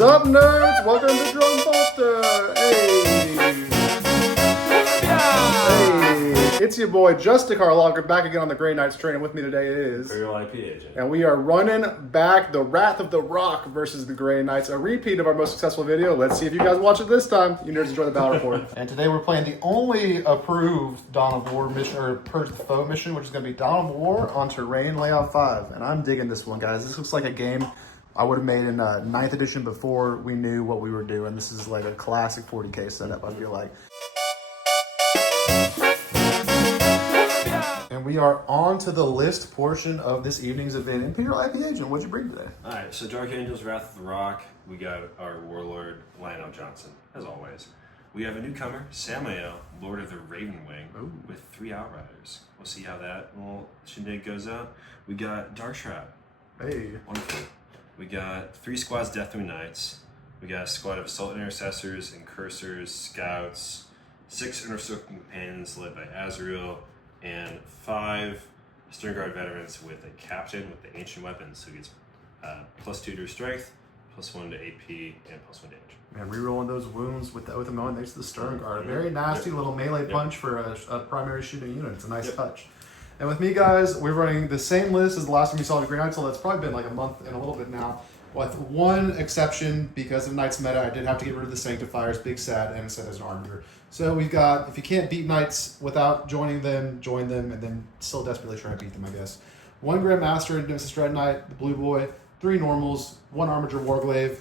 What's up, nerds? Welcome to Drone Buster. Hey, it's your boy Justicarlogger back again on the Grey Knights train. And with me today is Imperial IP agent, and we are running back the Wrath of the Rock versus the Grey Knights, a repeat of our most successful video. Let's see if you guys watch it this time. You nerds enjoy the battle report. And today we're playing the only approved Dawn of War mission, or Purge the Foe mission, which is going to be Dawn of War on Terrain Layout 5. And I'm digging this one, guys. This looks like a game I would have made in 9th edition before we knew what we were doing. This is like a classic 40k setup, I feel like. And we are on to the list portion of this evening's event. Imperial IP agent, what'd you bring today? Alright, so Dark Angels, Wrath of the Rock. We got our warlord, Lionel Johnson, as always. We have a newcomer, Samael, Lord of the Ravenwing, with 3 Outriders. We'll see how that little shindig goes out. We got Dark Shroud. Hey. Wonderful. We got 3 squads, Deathwing Knights. We got a squad of Assault Intercessors, Incursors, Scouts, 6 Inner Circle Companions led by Azrael, and 5 Stern Guard veterans with a captain with the ancient weapons who gets +2 to strength, +1 to AP, and +1 damage. And rerolling those wounds with the Oath of Mowing thanks to the Stern Guard. A very nasty little melee punch for a primary shooting unit. It's a nice touch. And with me, guys, we're running the same list as the last time we saw the Grey Knights, so that's probably been like a month and a little bit now. With one exception, because of Knights meta, I did have to get rid of the Sanctifiers, big sad, and set as an armorer. So we've got, if you can't beat Knights without joining them, join them, and then still desperately try to beat them, I guess. 1 Grandmaster and Nemesis Dread Knight, the Blue Boy, 3 Normals, 1 Armiger Warglaive,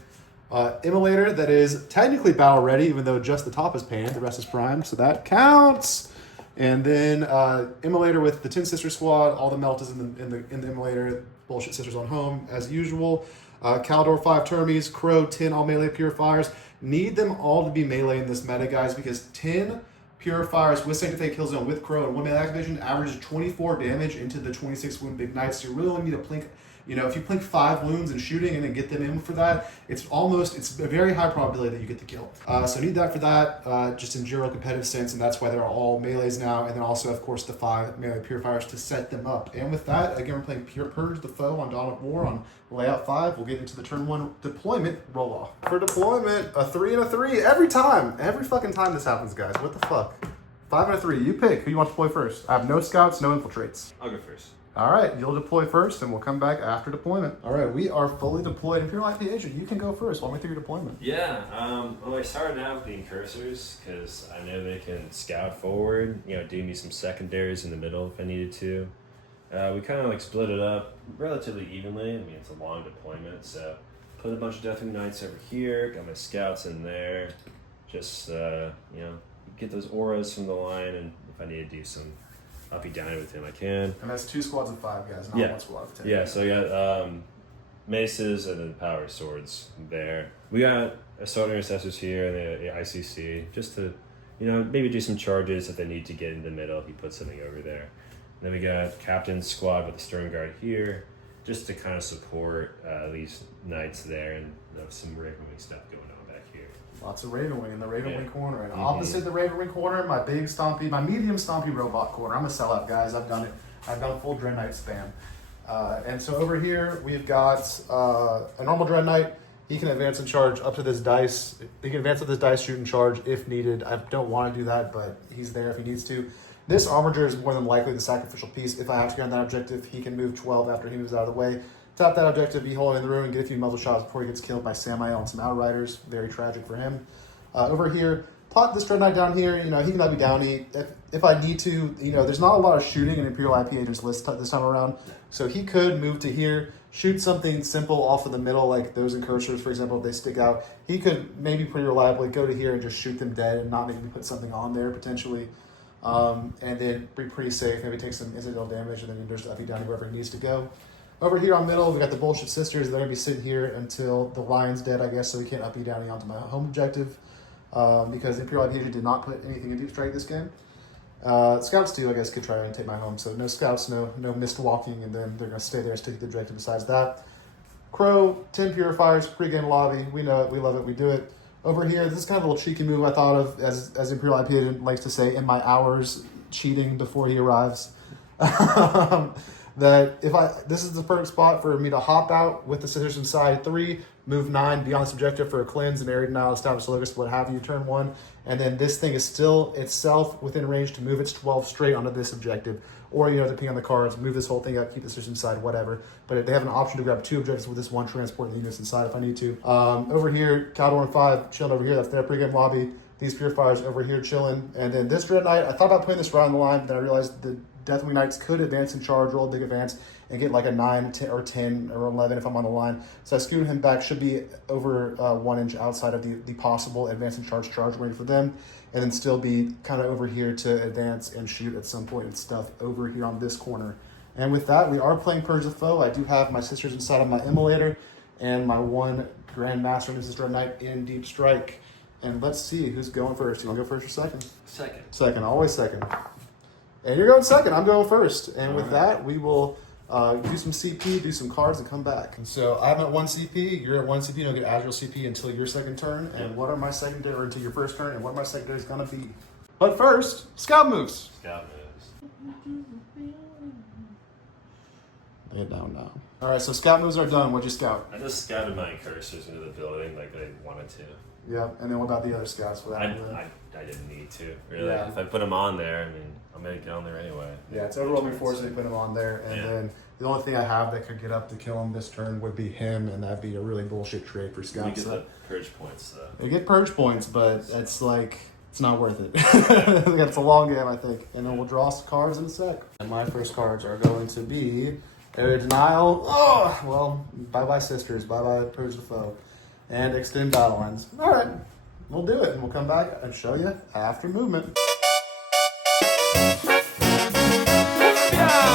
Immolator that is technically battle ready, even though just the top is painted, the rest is primed, so that counts. And then Immolator with the 10 Sister Squad, all the melt is in the Immolator, bullshit sisters on home as usual. Caldor 5 Termies, Crow 10 all melee purifiers. Need them all to be melee in this meta, guys, because 10 purifiers with Sanctify Kill Zone with Crow and 1 melee activation averages 24 damage into the 26 wound big knights. So you really only need to plink. You know, if you plink 5 wounds and shooting and then get them in for that, it's a very high probability that you get the kill. So need that for that, just in general competitive sense, and that's why they're all melees now, and then also, of course, the 5 melee purifiers to set them up. And with that, again, we're playing Purge the Foe on Dawn of War on Layout 5. We'll get into the turn 1 deployment roll-off. For deployment, a 3 and a 3 every time. Every fucking time this happens, guys. What the fuck? 5 and a 3. You pick. Who you want to deploy first? I have no scouts, no infiltrates. I'll go first. All right, you'll deploy first, and we'll come back after deployment. All right, we are fully deployed. Imperial IP agent, you can go first. Walk me through your deployment. Yeah, well, I started out with the Incursors because I know they can scout forward, you know, do me some secondaries in the middle if I needed to. We kind of like split it up relatively evenly. I mean, it's a long deployment, so put a bunch of Deathwing Knights over here, got my scouts in there. Just, you know, get those auras from the line, and if I need to do some uppy downy with him, I can. And that's 2 squads of 5 guys, not 1 squad of 10. Yeah, so I got maces and then power swords there. We got Assault Intercessors here and the ICC, just to, you know, maybe do some charges if they need to get in the middle, if you put something over there. And then we got Captain's Squad with the Stern Guard here, just to kind of support these knights there, and some Ravenwing stuff going on back here. Lots of Ravenwing in the Ravenwing corner. And opposite the Ravenwing corner, my big stompy, my medium stompy robot corner. I'm a sellout, guys. I've done it. I've done full Dread Knight spam. And so over here, we've got a normal Dread Knight. He can advance and charge up to this dice. He can advance with this dice, shoot and charge if needed. I don't want to do that, but he's there if he needs to. This Armiger is more than likely the sacrificial piece. If I have to get on that objective, he can move 12 after he moves out of the way. Tap that objective, be holding in the room, and get a few muzzle shots before he gets killed by Samael and some Outriders. Very tragic for him. Over here, plot this Dread Knight down here. You know, he can let me downy if I need to. You know, there's not a lot of shooting in Imperial IP Agent's list this time around. So he could move to here, shoot something simple off of the middle, like those Incursors, for example, if they stick out. He could maybe pretty reliably go to here and just shoot them dead and not maybe put something on there, potentially. And then be pretty safe, maybe take some incidental damage, and then just uppy downy wherever he needs to go. Over here on middle, we got the Bullshit Sisters. They're going to be sitting here until the lion's dead, I guess, so we can't uppy downy onto my home objective. Because Imperial IP did not put anything in Deep Strike this game. Scouts too, I guess, could try and take my home. So no scouts, no missed walking, and then they're going to stay there and stick to the objective besides that. Crow, 10 purifiers, pre-game lobby. We know it, we love it, we do it. Over here, this is kind of a little cheeky move I thought of, as Imperial IP agent likes to say, in my hours cheating before he arrives. That this is the perfect spot for me to hop out with the Sisters inside 3, move 9 beyond this objective for a cleanse, and area denial, establish the locus, what have you, turn 1. And then this thing is still itself within range to move its 12 straight onto this objective. Or, depending on the cards, move this whole thing up, keep the sisters inside, whatever. But they have an option to grab 2 objectives with this 1 transport and the units inside if I need to. Over here, Caldor and 5 chilling over here. That's their pregame lobby. These Purifiers over here chilling. And then this Dread Knight, I thought about putting this right on the line, but then I realized the Deathwing Knights could advance in charge, roll a big advance, and get like a 9, 10, or 10, or 11 if I'm on the line. So I scooted him back, should be over 1 inch outside of the possible advance in charge range for them, and then still be kind of over here to advance and shoot at some point and stuff over here on this corner. And with that, we are playing Purge the Foe. I do have my sisters inside of my Immolator and my 1 Grandmaster and this is Dread Knight in Deep Strike. And let's see who's going first. You want to go first or second? Second. Second, always second. And you're going second, I'm going first. And with that, we will do some CP, do some cards, and come back. And so I'm at 1 CP, you're at 1 CP, you'll get Agile CP until your second turn. And what are my secondary, or until your first turn, and what are my secondaries gonna be? But first, scout moves. Scout moves. Lay it down now. All right, so scout moves are done. What'd you scout? I just scouted my cursors into the building like I wanted to. Yeah, and then what about the other scouts? I didn't need to, really. Yeah. If I put them on there, I mean, I'm going to get on there anyway. Yeah, it's overwhelming force they put him on there. And then the only thing I have that could get up to kill him this turn would be him, and that'd be a really bullshit trade for scouts. You get the purge points, though. You get purge points, but it's like, it's not worth it. It's a long game, I think. And then we'll draw some cards in a sec. And my first cards are going to be Area Denial. Oh, well, bye-bye Sisters. Bye-bye Purge the Foe. And Extend Battle Lines. All right, we'll do it. And we'll come back and show you after movement.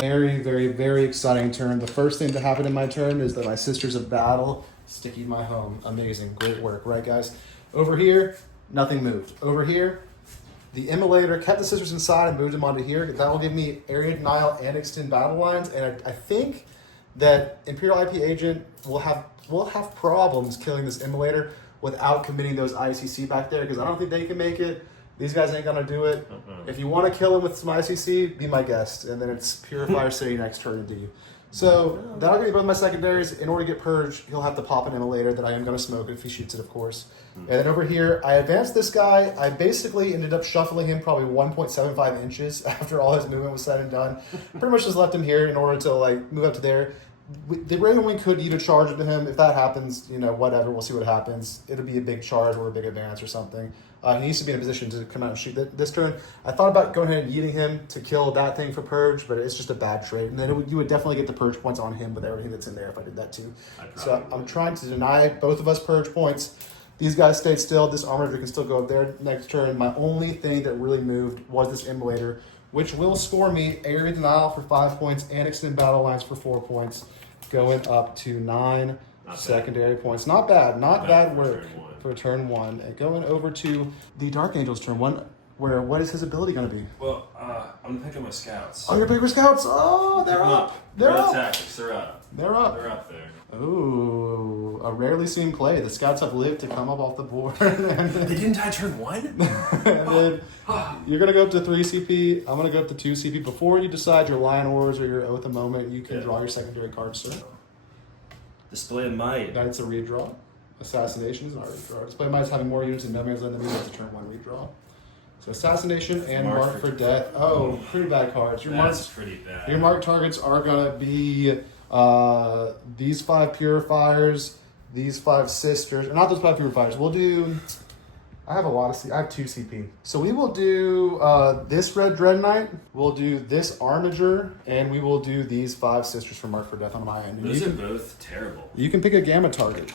Very, very, very exciting turn. The first thing to happen in my turn is that my Sisters of Battle stickied my home. Amazing. Great work. Right, guys? Over here, nothing moved. Over here, the Immolator kept the Sisters inside and moved them onto here. That will give me Area Denial and Extend Battle Lines. And I think that Imperial IP Agent will have problems killing this Immolator without committing those ICC back there, because I don't think they can make it. These guys ain't gonna do it. If you want to kill him with some ICC, be my guest, and then it's Purifier City next turn into you. So that'll give me both my secondaries. In order to get Purge, he'll have to pop an Immolator that I am gonna smoke if he shoots it, of course. And then over here, I advanced this guy. I basically ended up shuffling him probably 1.75 inches after all his movement was said and done. Pretty much just left him here in order to like move up to there. The Ray only could either charge into him. If that happens, whatever, we'll see what happens. It'll be a big charge or a big advance or something. He needs to be in a position to come out and shoot this turn. I thought about going ahead and yeeting him to kill that thing for Purge, but it's just a bad trade. And then you would definitely get the Purge points on him with everything that's in there if I did that too. So I'm trying to deny both of us Purge points. These guys stayed still. This Armorer can still go up there next turn. My only thing that really moved was this Immolator, which will score me Area Denial for 5 points and Extend Battle Lines for 4 points, going up to 9 secondary points. Not bad. Not bad work for turn 1. And going over to the Dark Angels turn 1, where what is his ability going to be? Well, I'm picking my scouts. Oh, your bigger scouts? Oh, they're up. They're up. Tactics, they're up. They're up. They're up there. Ooh, a rarely seen play. The scouts have lived to come up off the board. They didn't die turn 1? And then you're going to go up to 3 CP. I'm going to go up to 2 CP. Before you decide your Lion Wars or your Oath of Moment, you can draw your secondary card, sir. Display of Might. That's a redraw. Assassination is not a redraw. Display of Might is having more units in No Man's Land than me. That's a turn 1 redraw. So Assassination and Mark for Death. Oh, pretty bad cards. That's pretty bad. Your marked targets are going to be these 5 Purifiers, these 5 Sisters, or not those 5 Purifiers. We'll do, I have 2 CP. So we will do this Red Dread Knight, we'll do this Armiger, and we will do these 5 Sisters for Mark for Death on my end. Those are both terrible. You can pick a Gamma target.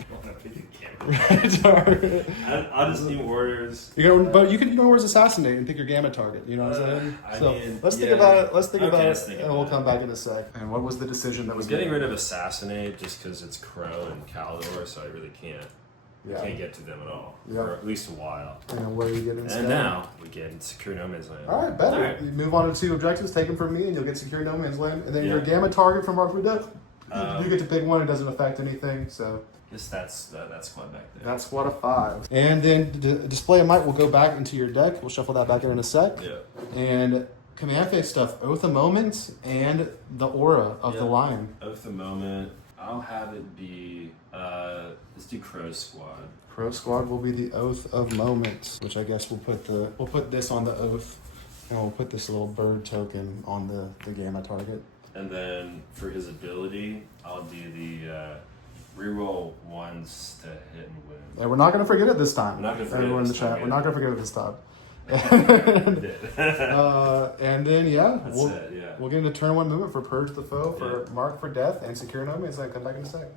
I'll just need Warriors. But you can always assassinate and pick your Gamma target. You know what I'm saying? Let's think about it. Let's think about it, and we'll come back in a sec. And what was the decision that was getting rid of Assassinate just because it's Crow and Caldor, so I really can't get to them at all for at least a while. And where you get instead? And now we get Secure No Man's Land. All right, better. All right. You move on to 2 objectives, take them from me, and you'll get Secure No Man's Land. And then your Gamma target from Mark for Death, you get to pick one. It doesn't affect anything, so. I guess that squad back there. That squad of 5. And then Display of Might will go back into your deck. We'll shuffle that back there in a sec. Yeah. And command phase stuff, Oath of Moment and the Aura of the Lion. Oath of Moment. I'll have it be Let's do Crow Squad. Crow Squad will be the Oath of Moments, which I guess we'll put this on the Oath, and we'll put this little bird token on the gamma target. And then for his ability, I'll do the reroll ones to hit and win. And we're not going to forget it this time. We're not going to forget Everyone it in the this chat, time, we're not going to forget it this time. And then we'll get into turn 1 movement for Purge the Foe, for Mark for Death, and Secure No Man's Land. Come back in a sec.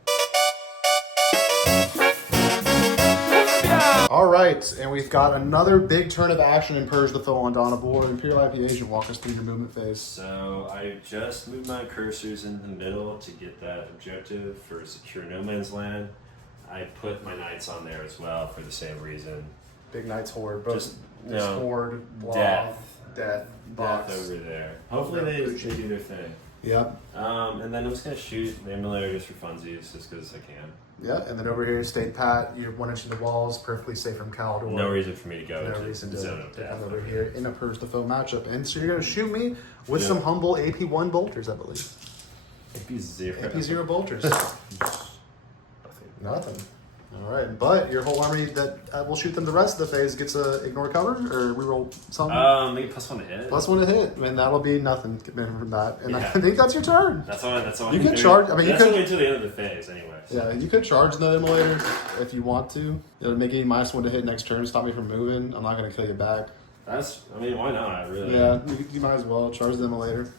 All right, and we've got another big turn of action in Purge the Foe on Dawn of War. Imperial IP Agent, walk us through your movement phase. So I just moved my cursors in the middle to get that objective for Secure No Man's Land. I put my knights on there as well for the same reason. Big Knights Horde, both Horde, Death, box. Death over there. Hopefully they do their thing. Yep. And then I'm just going to shoot the emulator just for funsies, just because I can. Yeah, and then over here, State Pat, you're 1 inch in the walls, perfectly safe from Caldor. No reason for me to go no into reason the zone of to death. come over here in a Purge the Foe matchup. And so you're going to shoot me with some humble AP1 bolters, I believe. AP0. AP0 bolters. Nothing. All right, but your whole army that will shoot them the rest of the phase gets a ignore cover or reroll something. Maybe +1 to hit. +1 to hit, and that'll be nothing from that. And Yeah. I think that's your turn. That's all. You can charge. I mean, you that's could only until the end of the phase, anyway. So. Yeah, you could charge the immolator if you want to. It'll make you -1 to hit next turn. Stop me from moving. I'm not going to kill you back. Why not? Really? Yeah, you might as well charge the immolator.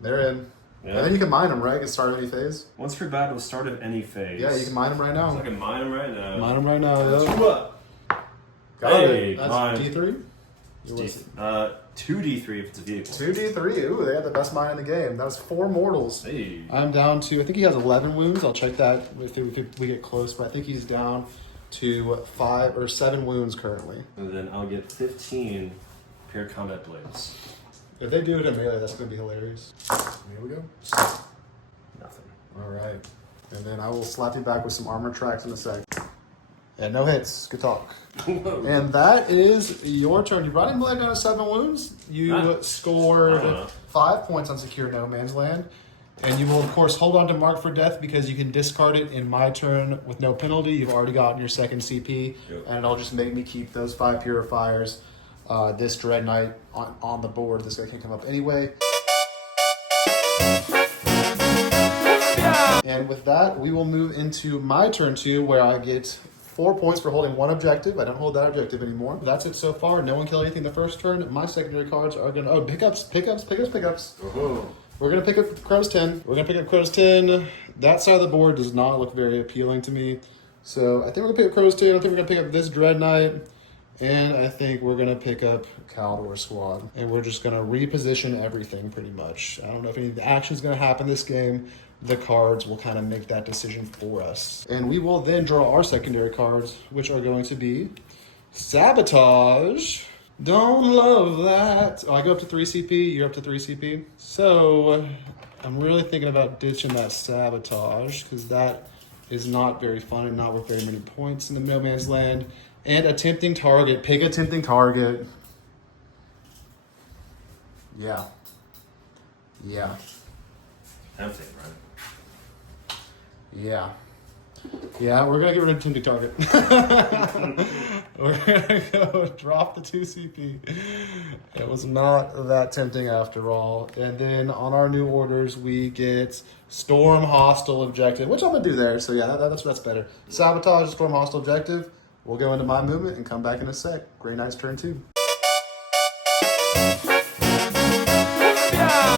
They're in. Yeah. And then you can mine them, right? At start of any phase. Once per battle, start of any phase. Yeah, you can mine them right now. So I can mine them right now. Mine them right now. Let's Yeah. up. Got Hey, it. That's mine. D3? 2d3 if it's a vehicle. 2D3. Ooh, they got the best mine in the game. That was 4 mortals. Hey. I'm down to, I think he has 11 wounds. I'll check that if we get close, but I think he's down to 5 or 7 wounds currently. And then I'll get 15 pair combat blades. If they do it in melee, that's going to be hilarious. Here we go. Nothing. All right. And then I will slap you back with some armor tracks in a sec. Yeah, no hits. Good talk. And that is your turn. You brought him down to 7 wounds. You scored 5 points on Secure No Man's Land. And you will, of course, hold on to Mark for Death because you can discard it in my turn with no penalty. You've already gotten your second CP. Yep. And it'll just make me keep those 5 purifiers. This Dread Knight on the board. This guy can't come up anyway. And with that, we will move into my turn 2, where I get 4 points for holding 1 objective. I don't hold that objective anymore. But that's it so far. No one killed anything the first turn. My secondary cards are going to... Oh, pickups. Oh. We're going to pick up Crow's 10. That side of the board does not look very appealing to me. So I think we're going to pick up Crow's 10. I think we're going to pick up this Dread Knight. And I think we're going to pick up Caldor Squad. And we're just going to reposition everything pretty much. I don't know if any action is going to happen this game. The cards will kind of make that decision for us. And we will then draw our secondary cards, which are going to be Sabotage. Don't love that. Oh, I go up to 3 CP. You're up to 3 CP. So I'm really thinking about ditching that Sabotage because that is not very fun and not worth very many points in the No Man's Land. And a tempting target. Pick a tempting target. Yeah. Tempting, right? Yeah, we're going to get rid of tempting target. We're going to go drop the 2 CP. It was not that tempting after all. And then on our new orders, we get Storm Hostile Objective, which I'm going to do there. So yeah, that's better. Sabotage, Storm Hostile Objective. We'll go into my movement and come back in a sec. Grey Knight's turn 2.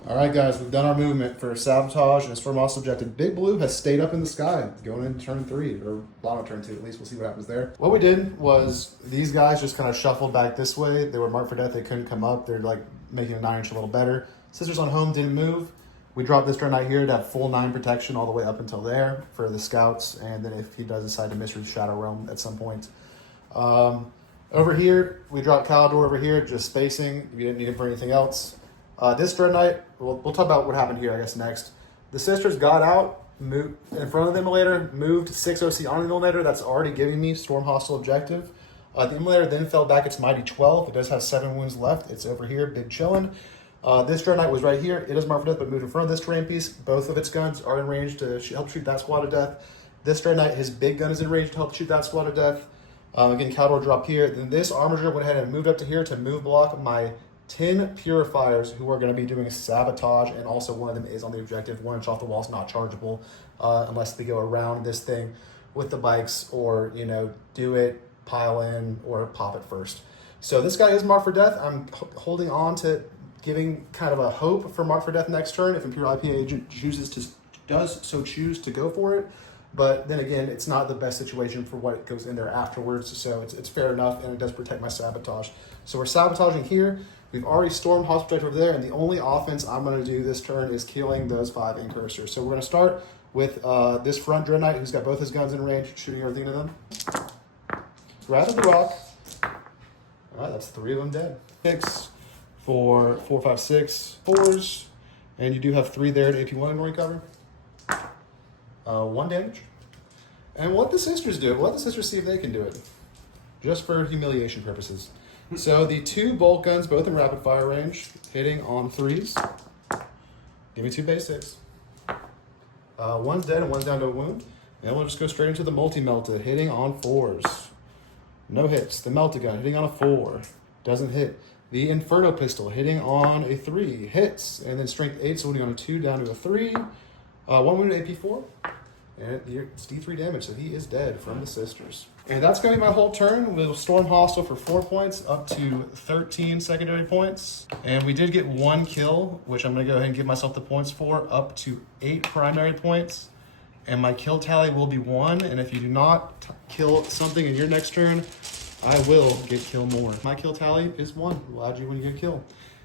Alright guys, we've done our movement for Sabotage and Storm Hostile Objective. Big Blue has stayed up in the sky going into turn 3, or bottom of turn 2 at least. We'll see what happens there. What we did was these guys just kind of shuffled back this way. They were marked for death. They couldn't come up. They're like making a 9 inch a little better. Sisters on home didn't move. We dropped this Dread Knight here to have full 9 protection all the way up until there for the scouts. And then if he does decide to misread Shadow Realm at some point. Over here, we dropped Caldor over here, just spacing. You didn't need him for anything else. This Dread Knight, we'll talk about what happened here, I guess, next. The Sisters got out, moved in front of the Immolator, moved 6 OC on the Immolator. That's already giving me Storm Hostile Objective. The Immolator then fell back its mighty 12. It does have 7 wounds left. It's over here, big chillin'. This Dread Knight was right here. It is marked for death, but moved in front of this terrain piece. Both of its guns are in range to help shoot that squad to death. This Dread Knight, his big gun is in range to help shoot that squad to death. Again, Caldor drop here. Then this Armiger went ahead and moved up to here to move block my 10 Purifiers who are going to be doing sabotage, and also one of them is on the objective. 1 inch off the wall is not chargeable unless they go around this thing with the bikes, or, you know, do it, pile in, or pop it first. So this guy is marked for death. I'm holding on to giving kind of a hope for mark for death next turn if Imperial IP agent does so choose to go for it. But then again, it's not the best situation for what goes in there afterwards, so it's fair enough, and it does protect my sabotage. So we're sabotaging here. We've already stormed hospital over there, and the only offense I'm going to do this turn is killing those 5 incursors. So we're going to start with this front Dread Knight, who's got both his guns in range, shooting everything to them. Wrath of the Rock. All right, that's 3 of them dead. 6 for 4, 5, 6 4s, and you do have 3 there if you want to recover. 1 damage. And what the sisters do, let the sisters see if they can do it, just for humiliation purposes. So the 2 bolt guns, both in rapid fire range, hitting on 3s. Give me 2 basics. One's dead and one's down to a wound. And we'll just go straight into the multi-melted, hitting on 4s. No hits. The melted gun hitting on a 4. Doesn't hit. The Inferno pistol hitting on a 3. Hits. And then strength 8, so holding on a 2 down to a 3. 1 wound AP 4. And it's D3 damage, so he is dead from the sisters. And that's going to be my whole turn. We'll storm hostile for 4 points, up to 13 secondary points. And we did get 1 kill, which I'm going to go ahead and give myself the points for, up to 8 primary points. And my kill tally will be 1. And if you do not kill something in your next turn, I will get kill more. My kill tally is 1. We'll add you when you get a kill.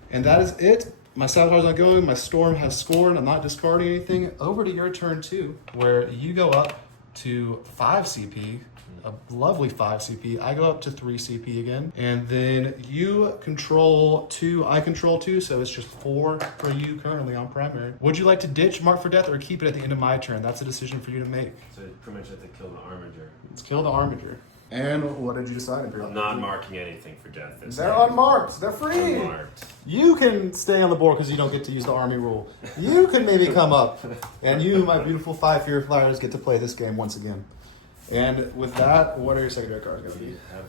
And that is it. My sabotage is not going. My storm has scored. I'm not discarding anything. Over to your turn 2, where you go up to 5 CP, a lovely 5 CP. I go up to 3 CP again, and then you control 2. I control 2, so it's just 4 for you currently on primary. Would you like to ditch Mark for Death or keep it at the end of my turn? That's a decision for you to make. So you pretty much have to kill the Armiger. Let's kill the Armiger. And what did you decide? I'm not marking anything for death. They're unmarked. They're free. Unmarked. You can stay on the board because you don't get to use the army rule. You can maybe come up, and you, my beautiful 5 Fear Flyers, get to play this game once again. And with that, what are your secondary cards going to be? You have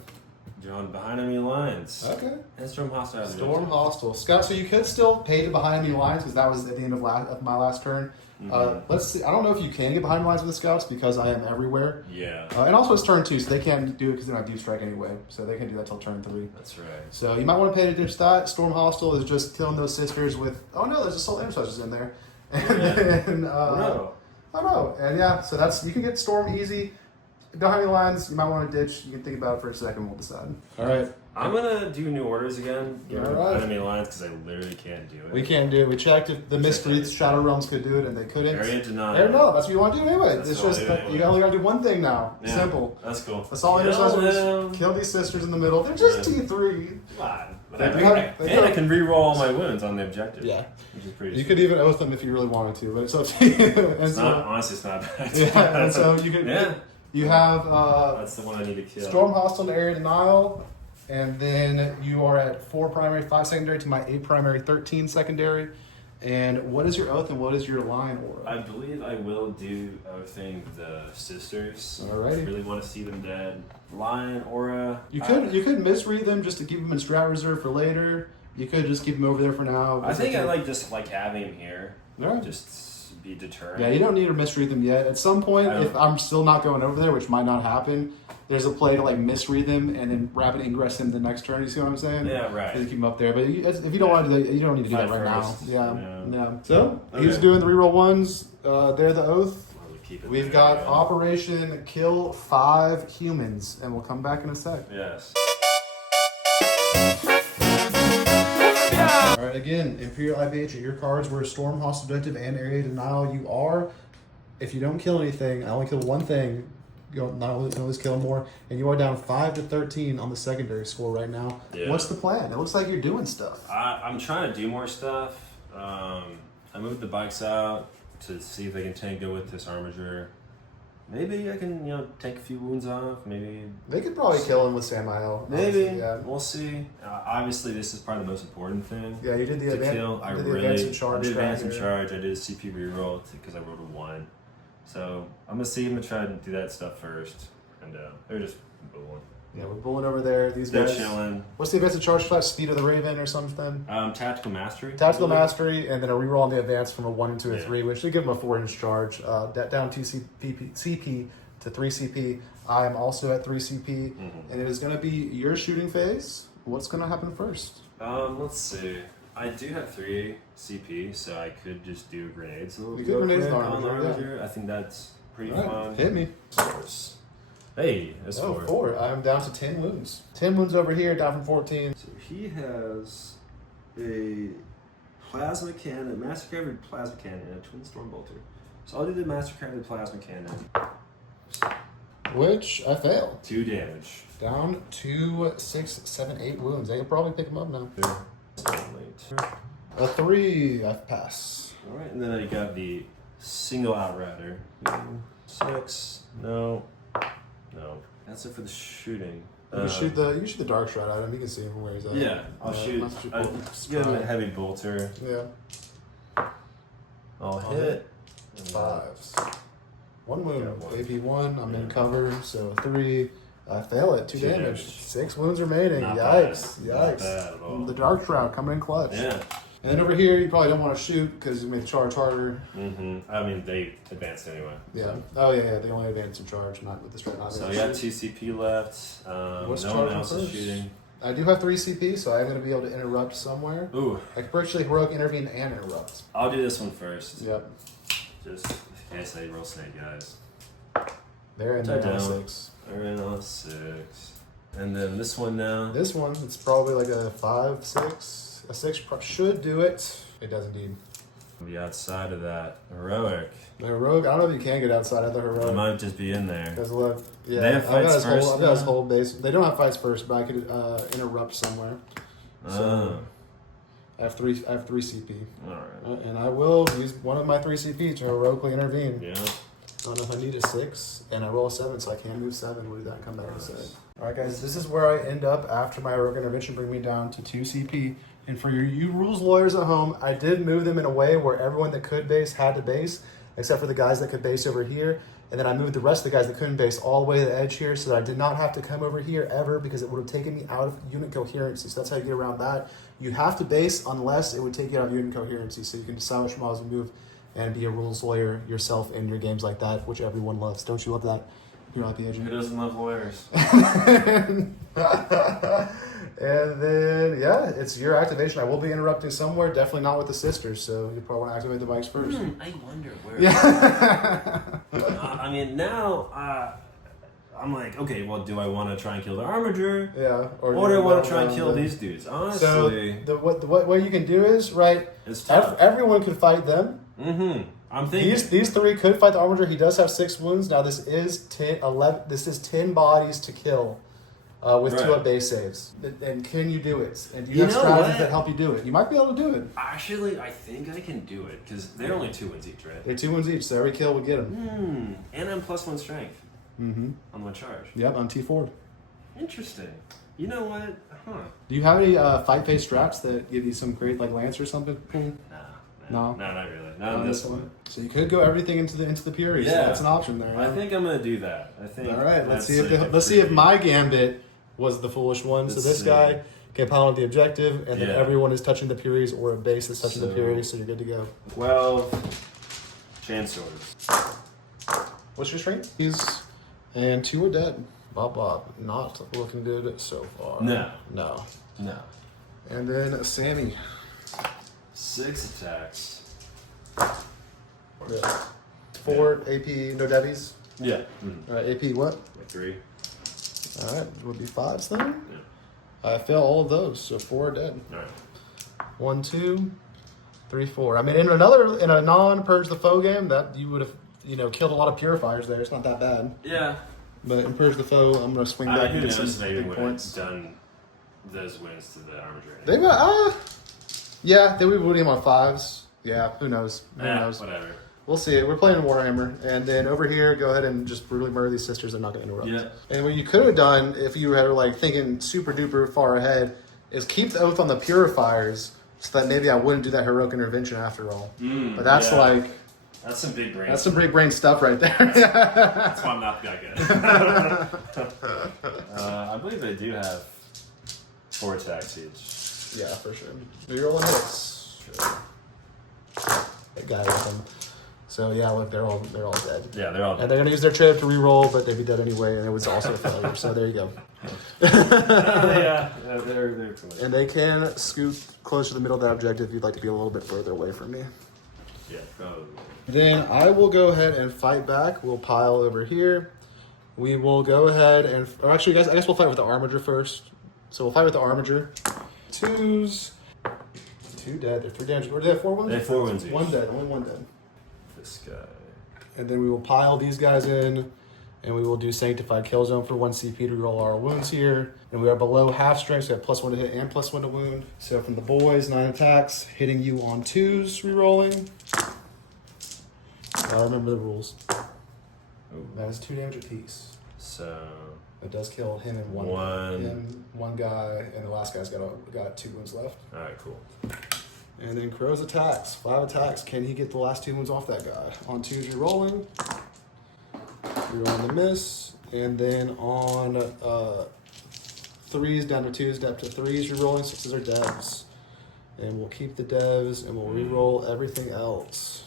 drawn behind enemy lines. Okay. And Storm Hostile. Storm Hostile. Scott, so you could still pay the behind enemy lines because that was at the end of my last turn. Let's see. I don't know if you can get behind lines with the scouts because I am everywhere. Yeah. And also it's turn 2, so they can't do it because they don't have deep strike anyway. So they can do that till turn 3. That's right. So you might want to pay to ditch that. Storm Hostile is just killing those sisters with. Oh no, there's Assault Intercessors in there. And then, No. Oh no. And yeah, so that's you can get Storm easy. Behind the lines, you might want to ditch. You can think about it for a second. We'll decide. All right. I'm gonna do new orders again. Get rid of All right. enemy lines because I literally can't do it. We can't do it. We checked if the Mysteries, Shadow Realms could do it, and they couldn't. Area denied. There, no, that's what you want to do anyway. That's It's what just I'll do anyway. you only got to do one thing now. Yeah, Simple. That's cool. Assault Intercessors. Kill these sisters in the middle. They're just T3. Come on. They Whatever. do have- they do And I have- can re-roll all my wounds on the objective. Yeah. Which is pretty You sweet. could even oath them if you really wanted to, but it's up to you. And It's so, not, honestly, it's not bad. yeah, and so you could. Yeah. You have That's the one I need to kill. Storm Hostile and Area Denial, and then you are at 4 primary, 5 secondary to my 8 primary, 13 secondary. And what is your oath and what is your line aura? I believe I will do oathing the sisters. Alrighty. I really want to see them dead. Lion, aura. You could misread them just to keep them in strat reserve for later. You could just keep them over there for now. I think I just like having him here. Alright. Just be deterrent. Yeah, you don't need to misread them yet. At some point, I don't- if I'm still not going over there, which might not happen, there's a play to like misread them and then rapid ingress them the next turn. You see what I'm saying? Yeah, right. To keep them up there. But if you don't want to do that, you don't need to do that Fight right first. now. Yeah. Yeah. So Okay. he's doing the reroll ones. They're the oath. Well, we keep it We've there, got yeah. Operation Kill 5 Humans, and we'll come back in a sec. Yes. All right, again, Imperial IBH, your cards were Storm, Hostile Objective, and Area Denial. You are, if you don't kill anything, I only kill one thing, you not always kill more, and you are down 5 to 13 on the secondary score right now. Yeah. What's the plan? It looks like you're doing stuff. I'm trying to do more stuff. I moved the bikes out to see if they can go with this Armiger. Maybe I can, take a few wounds off. Maybe. They could probably kill him with Samael. Maybe. Honestly, yeah. We'll see. Obviously, this is probably the most important thing. Yeah, you did the To advance. kill. I you did the really advance in charge. I did advance in strat here. charge. I did a CP reroll because I rolled a 1. So I'm gonna see him to try to do that stuff first, and they're just bulling. Yeah, we're bulling over there. These They're guys. chilling. What's the advanced charge class? Speed of the Raven or something? Tactical mastery. Tactical mastery, and then a reroll on the advance from a 1 into a 3, which should give him a 4-inch charge. Down 2 CP to 3 CP. I'm also at 3 CP, and it is going to be your shooting phase. What's going to happen first? Let's see. I do have 3 CP, so I could just do grenades. You could grenades on the armature, armature. I think that's pretty fun. Hit me. Hey, that's 4. 4. I'm down to 10 wounds. 10 wounds over here, down from 14. So he has a plasma cannon, master crafted plasma cannon, and a twin storm bolter. So I'll do the master crafted plasma cannon. Which I failed. 2 damage. Down to 6, 7, 8 wounds. I can probably pick him up now. A 3, I pass. Alright, and then I got the single outrider. 6, no. That's it for the shooting. You shoot the dark shroud at him. You can see him where he's at. Yeah, I'll shoot. I'll give him a heavy bolter. Yeah. I'll hit. 5s. 1 wound. AP 1. I'm in cover. So 3. I fail it. 2 damage. 6 wounds remaining. Not Yikes. bad. Not bad at all. The dark shroud coming in clutch. Yeah. And then over here, you probably don't want to shoot because you make the charge harder. I mean, they advanced anyway. Yeah. Oh, yeah. They only advance in charge, not with the straight. So I got 2 CP left. What's no one else is shooting. I do have 3 CP, so I'm going to be able to interrupt somewhere. Ooh. I can virtually heroic intervene and interrupt. I'll do this one first. Yep. Just in case they roll snake, guys. They're in down. 6. They're in on 6. And then this one now. This one, it's probably like a 5, 6. A 6 should do it. It does indeed. Be outside of that heroic. The heroic, I don't know if you can get outside of the heroic. I might just be in there. Because look, yeah, They have fights first. I've got his whole base. They don't have fights first, but I could interrupt somewhere. So I have 3 CP. Alright. And I will use one of my 3 CP to heroically intervene. Yeah. I don't know if I need a 6, and I roll a 7, so I can move 7. We'll do that and come back and say. Alright guys, this is where I end up after my heroic intervention, bring me down to 2 CP. And for you rules lawyers at home, I did move them in a way where everyone that could base had to base, except for the guys that could base over here. And then I moved the rest of the guys that couldn't base all the way to the edge here so that I did not have to come over here ever because it would have taken me out of unit coherency. So that's how you get around that. You have to base unless it would take you out of unit coherency. So you can decide which models you move and be a rules lawyer yourself in your games like that, which everyone loves. Don't you love that? You're not the agent. Who doesn't love lawyers? And then, yeah, it's your activation. I will be interrupting somewhere, definitely not with the sisters, so you probably want to activate the bikes first. I wonder where. Yeah. I mean, now I'm like, okay, well, do I want to try and kill the armature? Yeah. Or do I want to try and kill these dudes? Honestly. So, what you can do is, right, It's tough. everyone could fight them. I'm thinking. These 3 could fight the armature. He does have 6 wounds. Now, this is 10 bodies to kill. With 2 up base saves. And can you do it? And do you have strategies that help you do it? You might be able to do it. Actually, I think I can do it because they're only 2 wounds each, right? They're 2 wounds each, so every kill would get them. And I'm +1 strength on my charge. Yep, on T4. Interesting. You know what? Do you have any fight phase straps that give you some great like lance or something? No, not really. Not on this one. So you could go everything into the Fury. Yeah, so that's an option there. I think I'm gonna do that. I think. All right, let's see if my gambit was the foolish one. So this guy can pound the objective, and then everyone is touching the Furies, or a base is touching the Furies, so you're good to go. 12 Chancellors. What's your strength? And 2 are dead. Bob, not looking good so far. No. And then Sammy. 6 attacks. 4 AP, no debies. Yeah. AP what? 3. All right, would be 5s then. Yeah. I fail all of those, so 4 are dead. All right. 1, 2, 3, 4. I mean, in a non-purge the foe game, that you would have killed a lot of purifiers there. It's not that bad. Yeah. But in purge the foe, I'm gonna swing back and get some big would points. have done those wins to the armature. They got yeah, they would put him on 5s. Yeah, who knows? Who knows? Whatever. We'll see. We're playing Warhammer, and then over here, go ahead and just brutally murder these sisters. They're not going to interrupt. Yeah. And what you could have done, if you had like thinking super duper far ahead, is keep the oath on the purifiers, so that maybe I wouldn't do that heroic intervention after all. But that's That's some big brain. That's some big brain stuff right there. That's why I'm not that good. I believe they do have 4 attacks each. Yeah, for sure. You're rolling hits. Sure. That guy with them. So yeah, look, they're all dead. Yeah, they're all dead. And they're gonna use their chip to re-roll, but they'd be dead anyway, and it was also a failure. So there you go. Yeah, they're close. And they can scoot closer to the middle of that objective if you'd like to be a little bit further away from me. Yeah, probably. Then I will go ahead and fight back. We'll pile over here. We will go ahead and, or actually, guys, I guess we'll fight with the armiger first. So we'll fight with the armiger. 2s. 2 dead. They're 3 damage. Or do they have 4 wounds? They have 4 wounds each. 1 dead. Only 1 dead. This guy. And then we will pile these guys in, and we will do Sanctified Kill Zone for 1 CP to roll our wounds here. And we are below half strength, so we have +1 to hit and +1 to wound. So from the boys, 9 attacks, hitting you on 2s, re-rolling. I remember the rules. Ooh. That is 2 damage apiece. So It does kill him and one guy, and the last guy's got 2 wounds left. All right, cool. And then Crow's attacks, 5 attacks. Can he get the last 2 wounds off that guy? On 2s, you're rolling. You're on the miss. And then on 3s down to 2s, down to 3s, you're rolling. 6s are devs. And we'll keep the devs, and we'll re-roll everything else.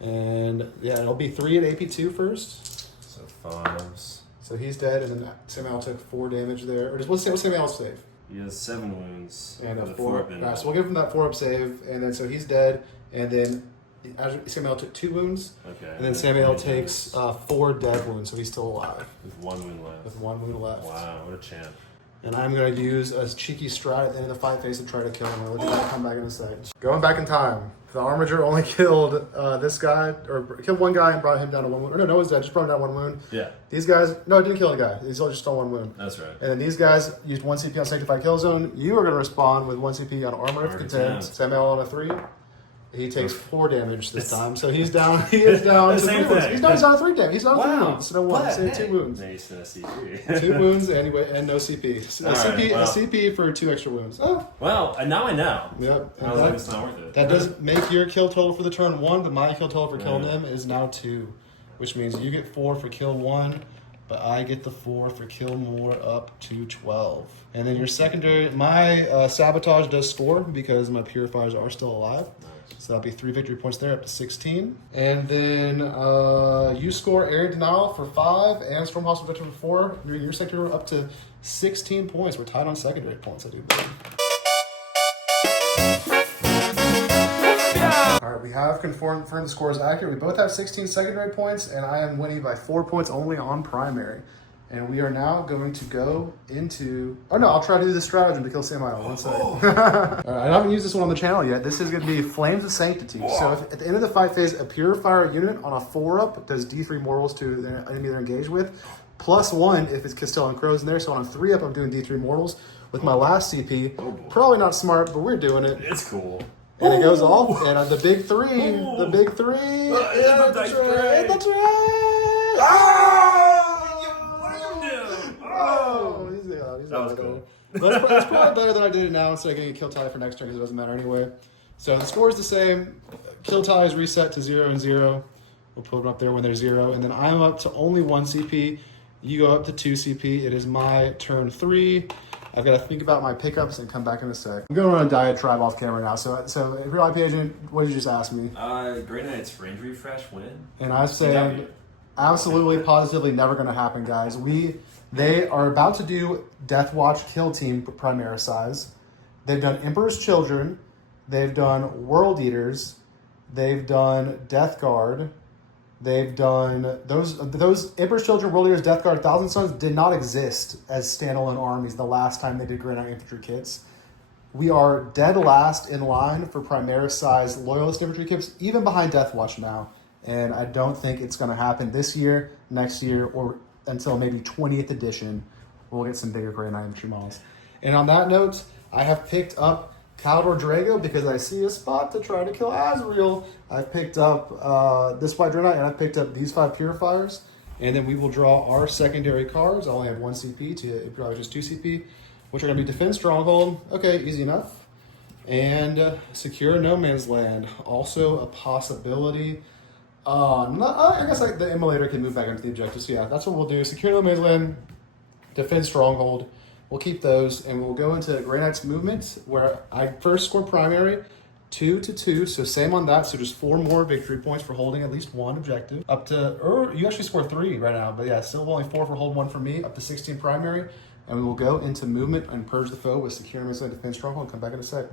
And yeah, it'll be 3 at AP2 first. So 5s. So he's dead, and then Samuel took 4 damage there. Or what's Samuel's save? He has 7 wounds. And a with 4 up in up. So we'll give him that 4 up save, and then so he's dead, and then Samuel took 2 wounds, Okay. and then Samuel takes 4 dead wounds, so he's still alive. With 1 wound left. With 1 wound left. Wow, what a champ. And I'm going to use a cheeky strat at the end of the fight phase to try to kill him. I'll let that come back in a second. Going back in time, the armiger only killed this guy, or killed 1 guy and brought him down to 1 wound. Or no, he's dead, just brought him down 1 wound. Yeah. These guys, no, it didn't kill the guy. He's all just stole 1 wound. That's right. And then these guys used 1 CP on Sanctified Kill Zone. You are going to respond with 1 CP on Armor if contained. Samuel on a 3. He takes 4 damage this time, so he's down. He is down to 3 wounds. He's down to 3 damage. He's down to 3 wounds. No 1. So 2 wounds. Nice, CP. 2 wounds anyway, and no CP. Right, A CP for 2 extra wounds. Oh. Well, and now I know. Yep. I was like, it's not worth it. That does make your kill total for the turn 1, but my kill total for killing him is now 2, which means you get 4 for kill 1, but I get the 4 for kill more up to 12. And then your secondary, my sabotage does score because my purifiers are still alive. So that'll be 3 victory points there, up to 16. And then you score area denial for 5 and storm hostile victory for 4. Your sector up to 16 points. We're tied on secondary points, I do believe. All right, we have confirmed the score is accurate. We both have 16 secondary points, and I am winning by 4 points only on primary. And we are now going to go into... Oh, no, I'll try to do this stratagem to kill Samuel. One second. All right, I haven't used this one on the channel yet. This is going to be Flames of Sanctity. So if, at the end of the fight phase, a Purifier unit on a 4-up does D3 mortals to the enemy they're engaged with, +1 if it's Castell and Crows in there. So on a 3-up, I'm doing D3 mortals. With my last CP, probably not smart, but we're doing it. It's cool. And it goes off, and the big 3, the big 3, yeah, that's right, that's right. Oh, he's that was cool. That's probably better than I did it now instead of getting a kill tally for next turn because it doesn't matter anyway. So the score is the same. Kill tally is reset to 0 and 0. We'll put it up there when they're 0. And then I'm up to only 1 CP. You go up to 2 CP. It is my turn 3. I've got to think about my pickups and come back in a sec. I'm going on a diatribe off camera now. So if you're IP agent, what did you just ask me? Grey Knight's range refresh win. And I said, absolutely, positively never going to happen, guys. They are about to do Death Watch Kill Team Primaricize. They've done Emperor's Children. They've done World Eaters. They've done Death Guard. They've done those Emperor's Children, World Eaters, Death Guard, Thousand Sons did not exist as standalone armies the last time they did Grey Knight Infantry kits. We are dead last in line for Primaricize Loyalist Infantry kits, even behind Death Watch now. And I don't think it's going to happen this year, next year, or until maybe 20th edition. We'll get some bigger Grey Knight Infantry models. And on that note, I have picked up Caldor Drago because I see a spot to try to kill Azrael. I picked up this White Grey Knight, and I picked up these 5 Purifiers. And then we will draw our secondary cards. I only have 1 CP, to probably just 2 CP, which are going to be Defense Stronghold. Okay, easy enough. And Secure No Man's Land. Also a possibility. I guess like the immolator can move back into the objective. So yeah, that's what we'll do. Secure no man's land, defend stronghold. We'll keep those, and we'll go into Grey Knight's movement, where I first score primary, 2-2. So same on that. So just 4 more victory points for holding at least 1 objective. Up to, or you actually score 3 right now, but yeah, still only 4 for hold 1 for me. Up to 16 primary, and we will go into movement and purge the foe with secure no man's land, defend stronghold, and come back in a sec.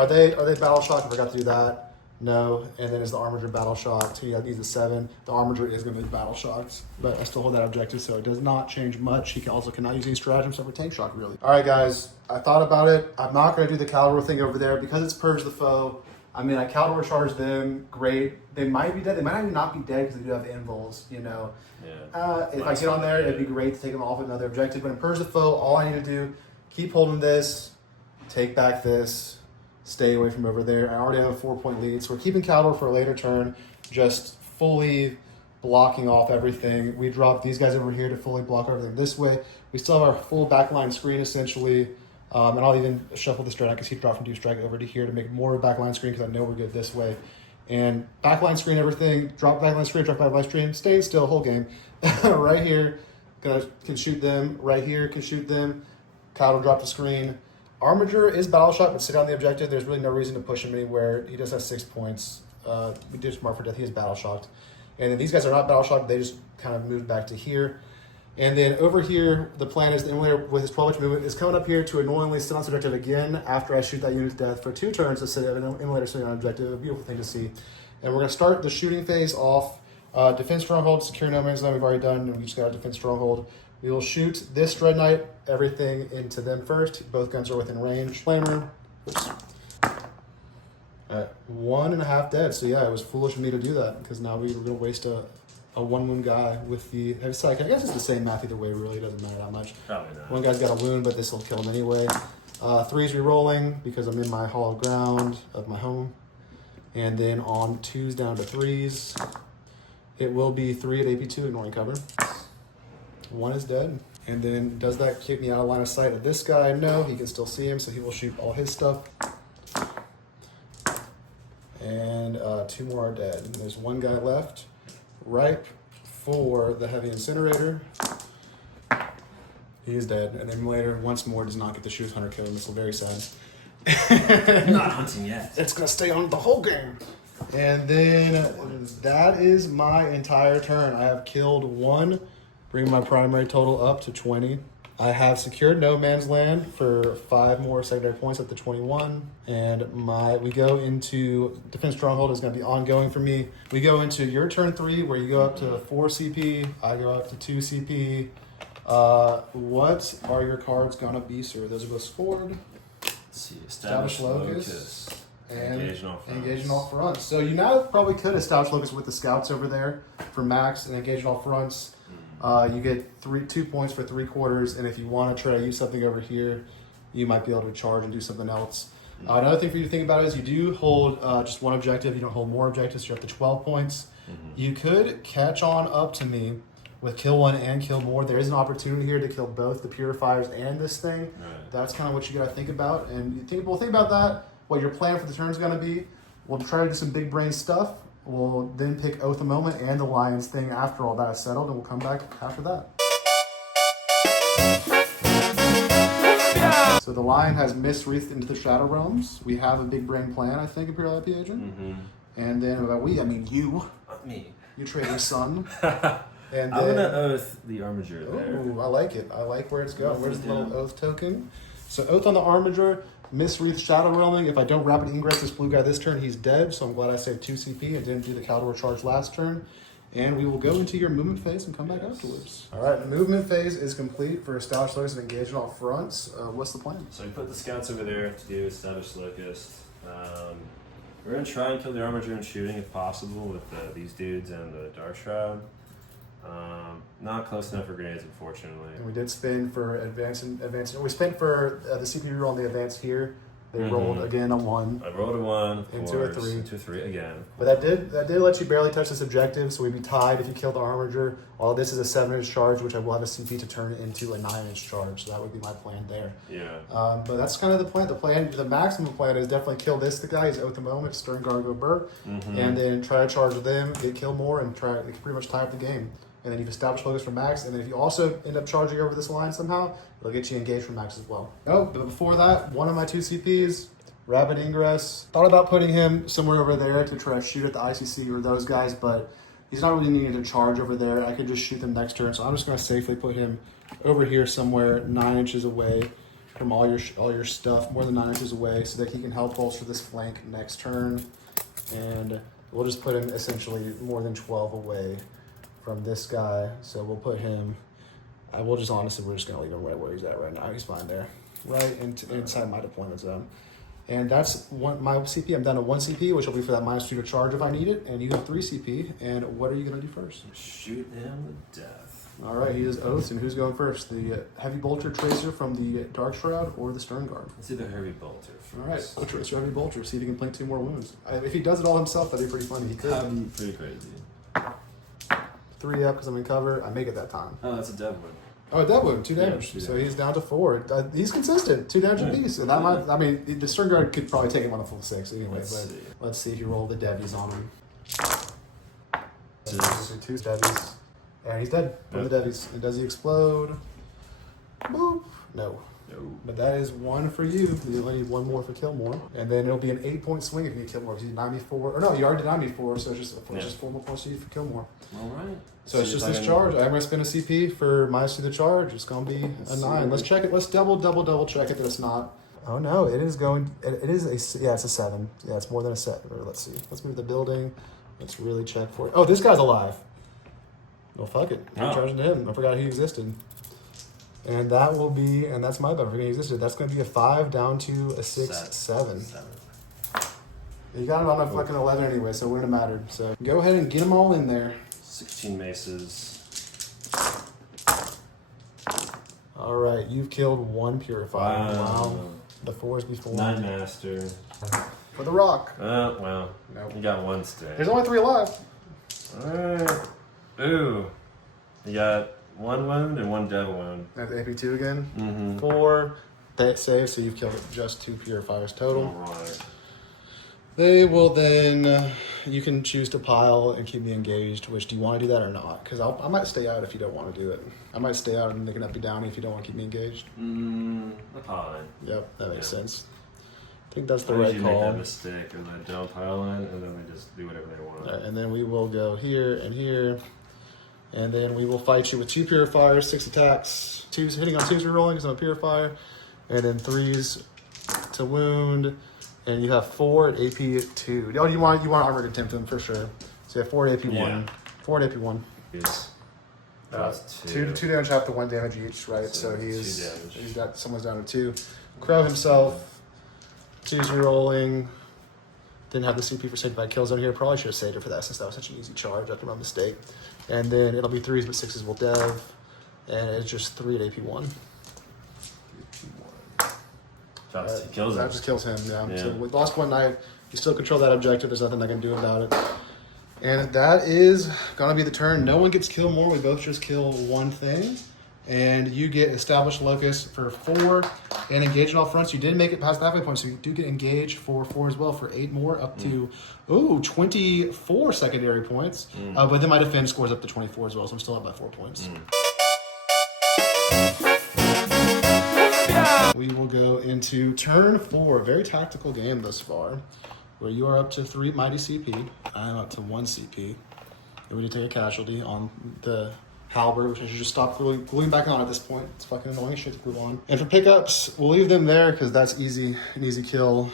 Are they battle shocked? I forgot to do that. No. And then is the armager battle shocked? So yeah, he's a 7. The armager is going to be battle shocked, but I still hold that objective, so it does not change much. He also cannot use any stratagem except for tank shock, really. All right, guys. I thought about it. I'm not going to do the Caldor thing over there because it's purge the foe. I mean, I Caldor charge them. Great. They might be dead. They might even not be dead because they do have invuls. You know. Yeah. If I get on there, it'd be great to take them off with another objective. But in purge the foe, all I need to do, keep holding this, take back this. Stay away from over there. I already have a 4-point lead, so we're keeping Caldor for a later turn, just fully blocking off everything. We drop these guys over here to fully block everything this way. We still have our full backline screen, essentially, and I'll even shuffle the strat. I can see drop from 2 strike over to here to make more of a backline screen because I know we're good this way. And backline screen everything, drop backline screen, drop backline screen, stay still, whole game. Right here, can shoot them. Right here, can shoot them. Caldor drop the screen. Armager is battle shot, but sit on the objective. There's really no reason to push him anywhere. He does have 6 points. We did mark for death. He is battle shocked. And then these guys are not battle shocked. They just kind of moved back to here. And then over here, the plan is the immolator with his 12-inch movement is coming up here to annoyingly sit on this objective again after I shoot that unit to death for 2 turns to sit at an immolator sitting on an objective. A beautiful thing to see. And we're going to start the shooting phase off. Defense stronghold, secure no man's land we've already done. And we just got a defense stronghold. We will shoot this Dread Knight, everything into them first. Both guns are within range. Flamer. Oops. At 1.5 dead. So yeah, it was foolish of me to do that because now we were going to waste a 1-wound guy with the heavy strike. I guess it's the same math either way. Really, it doesn't matter that much. Probably not. One guy's got a wound, but this will kill him anyway. 3's re-rolling because I'm in my hollow ground of my home. And then on 2s down to 3s, it will be 3 at AP2, ignoring cover. 1 is dead. And then does that keep me out of line of sight of this guy? No, he can still see him, so he will shoot all his stuff. And 2 more are dead. And there's 1 guy left, ripe for the heavy incinerator. He is dead. And then later, once more, does not get to shoot his hunter killer missile. Very sad. Not hunting yet. It's gonna stay on the whole game. And then that is my entire turn. I have killed 1. Bring my primary total up to 20. I have secured no man's land for 5 more secondary points up to 21. And we go into defense stronghold is going to be ongoing for me. We go into your turn 3 where you go up to 4 CP. I go up to 2 CP. What are your cards going to be, sir? Those are both scored. Let's see. Establish Locus. And engage in all fronts. So you now probably could establish Locus with the scouts over there for max and engage in all fronts. You get 2 points for 3/4, and if you want to try to use something over here, you might be able to charge and do something else. Another thing for you to think about is you do hold just 1 objective. You don't hold more objectives. You're up to 12 points. You could catch on up to me with kill 1 and kill more. There is an opportunity here to kill both the purifiers and this thing. Right. That's kind of what you got to think about. And think about that. What your plan for the turn is going to be. We'll try to do some big brain stuff. We'll then pick Oath of Moment and the Lions thing after all that is settled, and we'll come back after that. So the Lion has miswreathed into the Shadow Realms. We have a big brain plan, I think, Imperial IP Agent. And then about we, I mean you. Me. You traitor's son. And I'm going to Oath the Armager there. Ooh, I like it. I like where it's going. Where's the little Oath token? So Oath on the Armager. Miswreath Shadow Realming. If I don't rapid ingress this blue guy this turn, he's dead. So I'm glad I saved 2 CP and didn't do the Caldor charge last turn. And we will go into your movement phase and come back afterwards. All right, movement phase is complete for Establish Locus and engage on all fronts. What's the plan? So we put the scouts over there to do Establish Locust. We're going to try and kill the Armager and shooting if possible with these dudes and the Dark Shroud. Not close enough for grenades, unfortunately. And we did spin for advancing. We spent for the CPU roll on the advance here, They rolled again a 1. I rolled a 1, of into a course. 3. Into a 3 again. But that did let you barely touch this objective, so we'd be tied if you killed the armiger. All this is a 7-inch charge, which I will have a CP to turn into a 9-inch charge. So that would be my plan there. Yeah. But that's kind of the plan. The maximum plan is definitely kill this the guy. He's Oath of Moment, Stern Guard, go Burr, and then try to charge them, get kill more, and try to pretty much tie up the game. And then you've established focus for max, and then if you also end up charging over this line somehow, it'll get you engaged for max as well. Oh, but before that, one of my 2 CPs, Rapid Ingress. Thought about putting him somewhere over there to try to shoot at the ICC or those guys, but he's not really needing to charge over there. I could just shoot them next turn, so I'm just going to safely put him over here somewhere 9 inches away from all your stuff, more than 9 inches away, so that he can help bolster this flank next turn. And we'll just put him essentially more than 12 away from this guy. So we'll put him, we're just going to leave him right where he's at right now. He's fine there, right inside my deployment zone. And that's my CP. I'm down to 1 CP, which will be for that -2 to charge if I need it. And you have 3 CP. And what are you going to do first? Shoot him to death. All right, he is Oaths. And who's going first? The Heavy Bolter Tracer from the Dark Shroud or the Stern Guard? Let's do the Heavy Bolter first. All right, Tracer, Heavy Bolter. See if he can plink 2 more wounds. If he does it all himself, that'd be pretty funny. He could. That'd be pretty crazy. 3 up because I'm in cover. I make it that time. Oh, that's a dev win. Oh, dead wound, 2 damage. Yeah, 2 So damage. he's down to 4. He's consistent, 2 damage apiece. And that might, I mean, the Stern Guard could probably take him on a full 6 anyway. Let's see if you roll the devies on him. 2 devies. And he's dead from the devies. And does he explode? Boop. No. But that is 1 for you. You only need 1 more for kill more. And then it'll be an 8-point swing if you kill more. Because you 94. Or no, you already did 94, so it's just 4 more points to you for kill more. All right. So it's just this charge. I'm going to spend a CP for -2 the charge. It's going to be a 9. Let's check it. Let's double check it that it's not. Oh no, it is going. It is a. Yeah, it's a 7. Yeah, it's more than a 7. Let's see. Let's move the building. Let's really check for it. Oh, this guy's alive. Well, fuck it. I'm charging to him. I forgot he existed. And that will be. And that's my bad. I forgot he existed. That's going to be a 5 down to a 6, 7. You got him on a fucking 11 anyway, so it wouldn't have mattered. So go ahead and get them all in there. 16 maces. All right, you've killed 1 purifier. Wow. The 4s before. 9 master. For the rock. Oh, well. Nope. You got 1 stick. There's only 3 alive. Alright. Ooh. You got 1 wound and 1 devil wound. At the AP2 again. Mm-hmm. 4. That save, so you've killed just 2 purifiers total. Alright. They will then, you can choose to pile and keep me engaged, which do you want to do that or not? Because I might stay out if you don't want to do it. I might stay out and they can up you down if you don't want to keep me engaged. The pile in. Yep, that makes sense. I think that's the I right usually call. make that mistake and I don't pile in and then they just do whatever they want. Right, and then we will go here and here. And then we will fight you with 2 purifiers, 6 attacks. 2s hitting on 2s rerolling because I'm a purifier. And then 3s to wound. And you have 4 at AP2. Oh, you want armor contempt them for sure. So you have 4 at AP1. Yeah. 4 at AP1. Yes. Two damage, half to 1 damage each, right? So he's got someone's down to 2. Crow himself, 2s rerolling. Didn't have the CP for saved by kill zone here. Probably should have saved it for that since that was such an easy charge after my mistake. And then it'll be 3s, but 6s will dev. And it's just 3 at AP1. That kills him. That just kills him, yeah. So with lost 1 night, you still control that objective. There's nothing I can do about it. And that is going to be the turn. No one gets kill more. We both just kill 1 thing. And you get established locus for 4 and engage at all fronts. You did make it past the halfway point, so you do get engage for 4 as well for 8 more up to 24 secondary points. But then my defense scores up to 24 as well, so I'm still up by 4 points. We will go into turn 4. Very tactical game thus far, where you are up to 3 mighty CP. I am up to 1 CP. And we need to take a casualty on the halberd, which I should just stop gluing back on at this point. It's fucking annoying shit to glue on. And for pickups, we'll leave them there because that's an easy kill.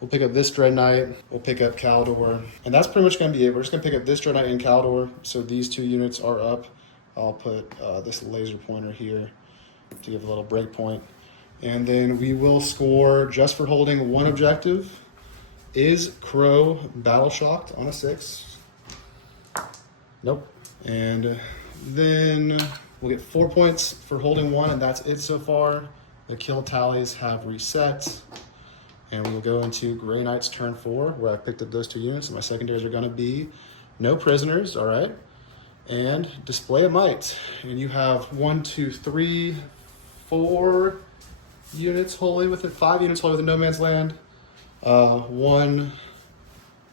We'll pick up this Dread Knight. We'll pick up Caldor. And that's pretty much going to be it. We're just going to pick up this Dread Knight and Caldor. So these 2 units are up. I'll put this laser pointer here to give a little break point. And then we will score just for holding 1 objective. Is Crow battle shocked on a 6? Nope. And then we'll get 4 points for holding 1, and that's it so far. The kill tallies have reset. And we'll go into Grey Knights turn 4, where I picked up those 2 units. And my secondaries are going to be no prisoners, all right? And Display of Might. And you have 1, 2, 3, 4 units wholly with it, 5 units wholly with No Man's Land. 1,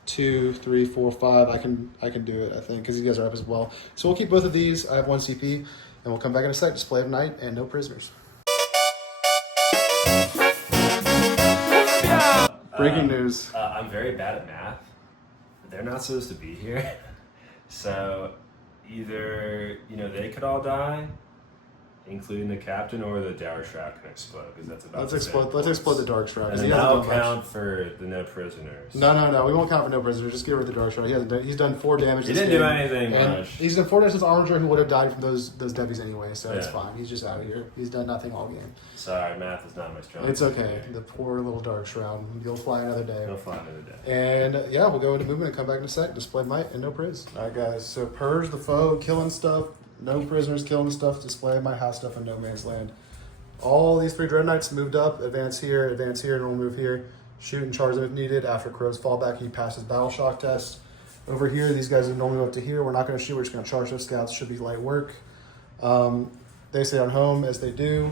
2, 3, 4, 5. I can do it, I think, because you guys are up as well. So we'll keep both of these. I have 1 CP, and we'll come back in a sec. Display of Night and no prisoners. Breaking news. I'm very bad at math. They're not supposed to be here. So either, they could all die, including the captain, or the Dour Shroud can explode, because that's about Let's explode the Dark Shroud. And then that'll count for the no prisoners. No. We won't count for no prisoners. Just get rid of the Dark Shroud. He's done 4 damage. He didn't do anything much. He's done 4 damage to Armiger, who would have died from those debies anyway, so it's fine. He's just out of here. He's done nothing all game. Sorry, math is not my strong. It's okay. The poor little Dark Shroud. You'll fly another day. He'll fly another day. And yeah, we'll go into movement and come back in a sec. Display Might and no priz. Alright guys, so Purge the foe, killing stuff. No prisoners, killing stuff. Display Might, house stuff, and No Man's Land. All these 3 Dread Knights moved up. Advance here, and we'll move here. Shoot and charge them if needed. After Crow's fallback, he passes Battle Shock test. Over here, these guys are normally up to here. We're not going to shoot. We're just going to charge those scouts. Should be light work. They stay on home as they do.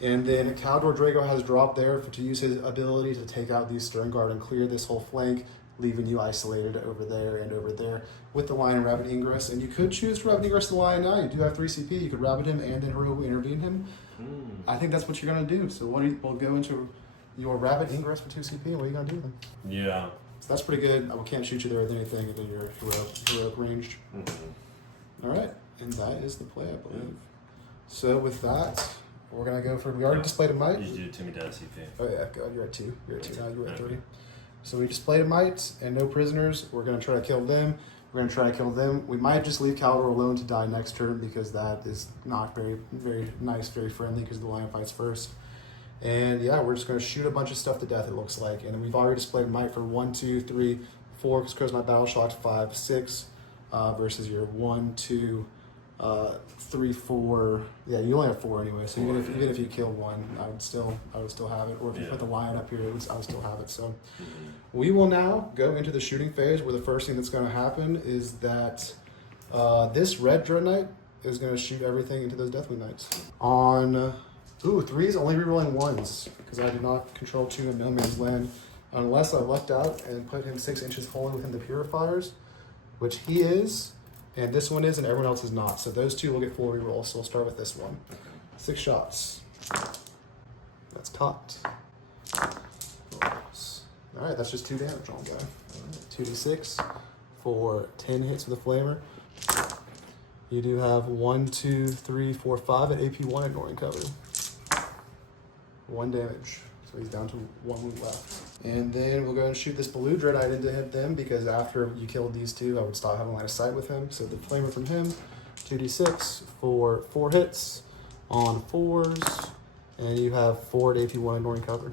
And then Caldor Drago has dropped there to use his ability to take out these Stern Guard and clear this whole flank, leaving you isolated over there and over there with the Lion Rabbit Ingress. And you could choose to Rabbit Ingress the Lion now. You do have 3 CP. You could Rabbit him and then heroically intervene him. I think that's what you're going to do. So we'll go into your Rabbit Ingress for 2 CP. And what are you going to do then? Yeah. So that's pretty good. I can't shoot you there with anything, and then you're heroic ranged. All right. And that is the play, I believe. So with that, we're going to go for... We already displayed a Might. You do to me down CP. Oh yeah, God, you're at 2. You're at 2 now. You're at 3. So we displayed a Might and no prisoners. We're going to try to kill them. We're going to try to kill them. We might just leave Caldor alone to die next turn, because that is not very, very nice, very friendly, because the Lion fights first. And yeah, we're just going to shoot a bunch of stuff to death, it looks like. And we've already displayed Might for 1, 2, 3, 4, because Crow's not battle shocked, 5, 6, versus your 1, 2, 3, 4. Yeah, you only have 4 anyway. So even if you kill 1, I would still have it. Or if you put the Lion up here, I would still have it. So we will now go into the shooting phase, where the first thing that's going to happen is that this red Dread Knight is going to shoot everything into those Deathwing Knights. On 3s, only rerolling 1s, because I do not control 2 in No Man's Land, unless I lucked out and put him 6 inches wholly within the Purifiers, which he is. And this one is, and everyone else is not. So those 2 will get full rerolls. So we'll start with this one. 6 shots. That's cocked. All right, that's just 2 damage on guy. All right, 2d6 for 10 hits with a flamer. You do have 1, 2, 3, 4, 5 at AP1, ignoring cover. 1 damage. So he's down to 1 wound left. And then we'll go and shoot this blue Dread Knight into them, because after you killed these 2, I would stop having line of sight with him. So the flamer from him, 2d6 for 4 hits on 4s, and you have 4 at AP1, ignoring cover.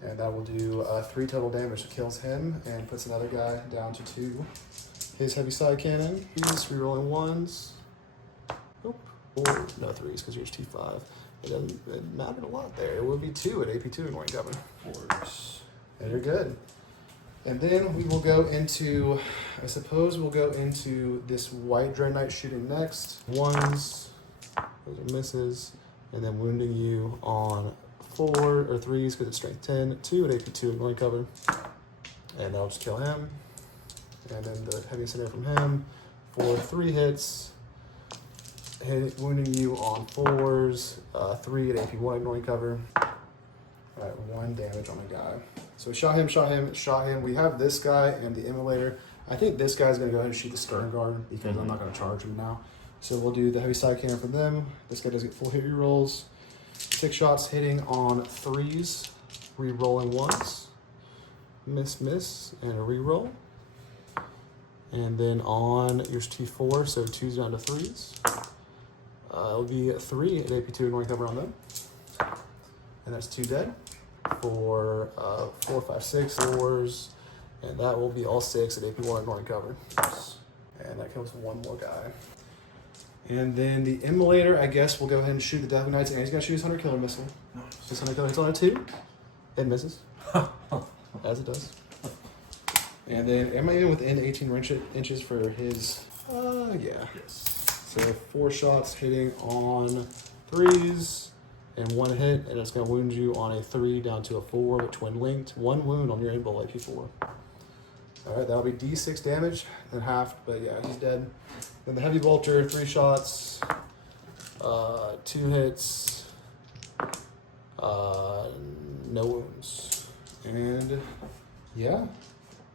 And that will do 3 total damage. It kills him and puts another guy down to 2. His heavy side cannon, he's rerolling 1s. Nope. Or no 3s, because yours 2-5. It mattered a lot there. It would be 2 at AP2 ignoring cover. 4s. And you're good. And then we will go into, I suppose we'll go into this white Dread Knight shooting next. 1s, those are misses, and then wounding you on 4 or 3s because it's strength 10, 2 at AP2 ignoring cover. And that'll just kill him. And then the heavy incendiary from him for 3 hits. Wounding you on 4s, 3 at AP1 ignoring cover. Alright, 1 damage on a guy. So shot him. We have this guy and the Immolator. I think this guy's going to go ahead and shoot the Stern Guard, because I'm not going to charge him now. So we'll do the heavy side cannon from them. This guy does get full hit rerolls. 6 shots hitting on 3s, rerolling 1s. Miss, and a reroll. And then on yours T4, so 2's down to 3s. It'll be 3 at AP2 ignoring cover on them. And that's 2 dead for 4, 5, 6 4s. And that will be all 6 at AP1 ignoring cover. And that kills 1 more guy. And then the Immolator, I guess, will go ahead and shoot the Deathwing Knights, and he's going to shoot his 100 killer missile. Nice. His 100 killer hits on a 2. It misses. As it does. And then, am I even within 18 inches for his? Yeah. Yes. So 4 shots hitting on 3s and 1 hit, and it's going to wound you on a 3 down to a 4 with twin linked. 1 wound on your invul AP4. All right, that'll be D6 damage and half, but yeah, he's dead. Then the heavy bolter, 3 shots, 2 hits, no wounds, and yeah,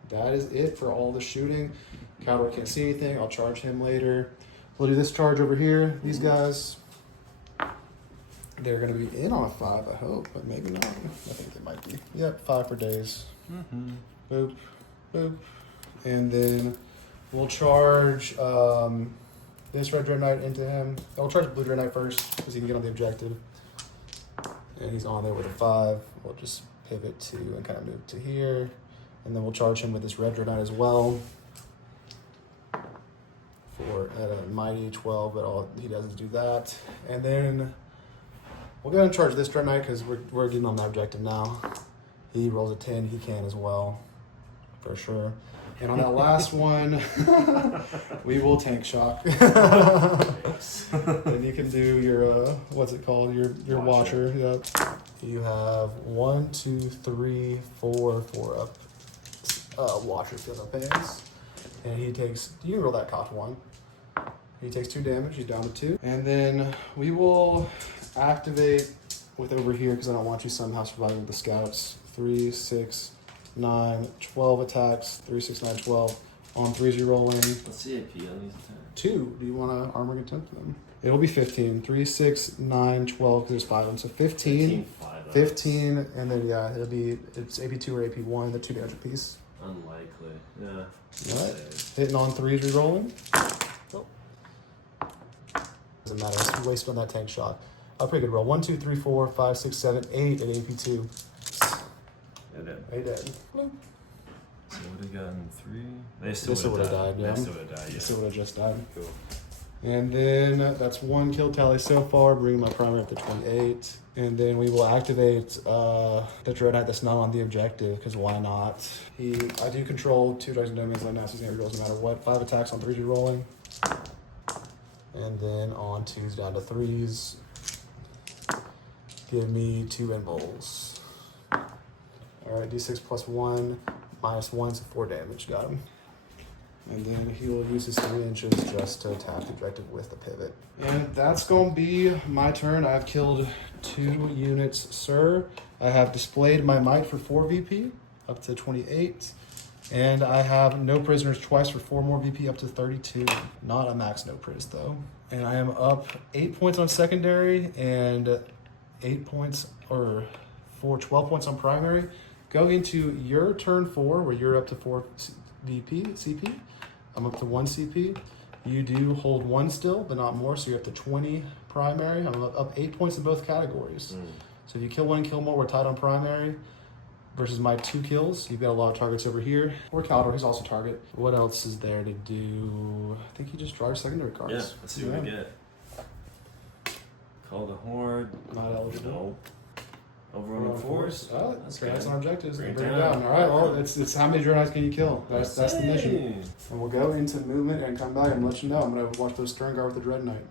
that is it for all the shooting. Cowboy can't see anything. I'll charge him later. We'll do this charge over here. These guys, they're going to be in on a 5, I hope, but maybe not. I think they might be. Yep, 5 for days. Boop. Boop. And then we'll charge this red Dread Knight into him. I'll charge blue Dread Knight first because he can get on the objective. And he's on there with a 5. We'll just pivot to and kind of move to here. And then we'll charge him with this red Dread Knight as well. For at a mighty 12, but all he does is do that. And then we'll go ahead and charge this Dread Knight because we're getting on that objective now. He rolls a 10, he can as well. For sure. And on that last one, we will tank shock. And you can do your, what's it called? Your watcher. Yep. You have 1, 2, 3, 4 up watcher field up hands. And he takes, you can roll that cost 1. He takes 2 damage, he's down to 2. And then we will activate with over here because I don't want you somehow surviving with the scouts. 3, 6, 9, 12 attacks. 3, 6, 9, 12. On 3s you're rolling. What's the AP on these attacks? 2. Do you want to armor contempt them? It'll be 15. 3, 6, 9, 12 because there's 5 of them. So 15. 15, and then yeah, it's AP2 or AP1, the 2 damage apiece. Unlikely. Yeah. Alright. Hitting on 3s re-rolling. Oh. Doesn't matter. It's wasted on that tank shot. A pretty good roll. 1, 2, 3, 4, 5, 6, 7, 8 at AP2. They're dead. They dead. So what have gotten 3? They still would have died. Yeah. They still would have died. Yeah. They still would have just died. Cool. And then that's 1 kill tally so far, bringing my primary up to 28. And then we will activate the Dread Knight that's not on the objective, because why not? I do control 2 dice and domains like now, so he's going to reroll no matter what. 5 attacks on 3s rolling. And then on 2s down to 3s. Give me 2 invuls. Alright, d6 plus 1, minus 1, so 4 damage. Got him. And then he will use his 3 inches just to attack the objective with the pivot. And that's going to be my turn. I have killed 2 units, sir. I have displayed my might for 4 VP, up to 28. And I have no prisoners twice for 4 more VP, up to 32. Not a max no pris, though. And I am up 8 points on secondary and 8 points, or 12 points on primary. Going into your turn 4, where you're up to 4 CP. I'm up to 1 CP. You do hold 1 still, but not more, so you're up to 20 primary. I'm up 8 points in both categories. So if you kill 1 and kill more, we're tied on primary. Versus my 2 kills, you've got a lot of targets over here. Or Caldor, he's also target. What else is there to do? I think you just draw your secondary cards. Yeah, let's see what we get. Call the Horde. Not eligible. Nope. Overrun force. Oh, that's on objectives. Bring it Bring it down. down. All right, well, it's how many Dread Knights can you kill? That's the mission. And we'll go into movement and come back and let you know. I'm going to watch those Stern Guard with the Dread Knight.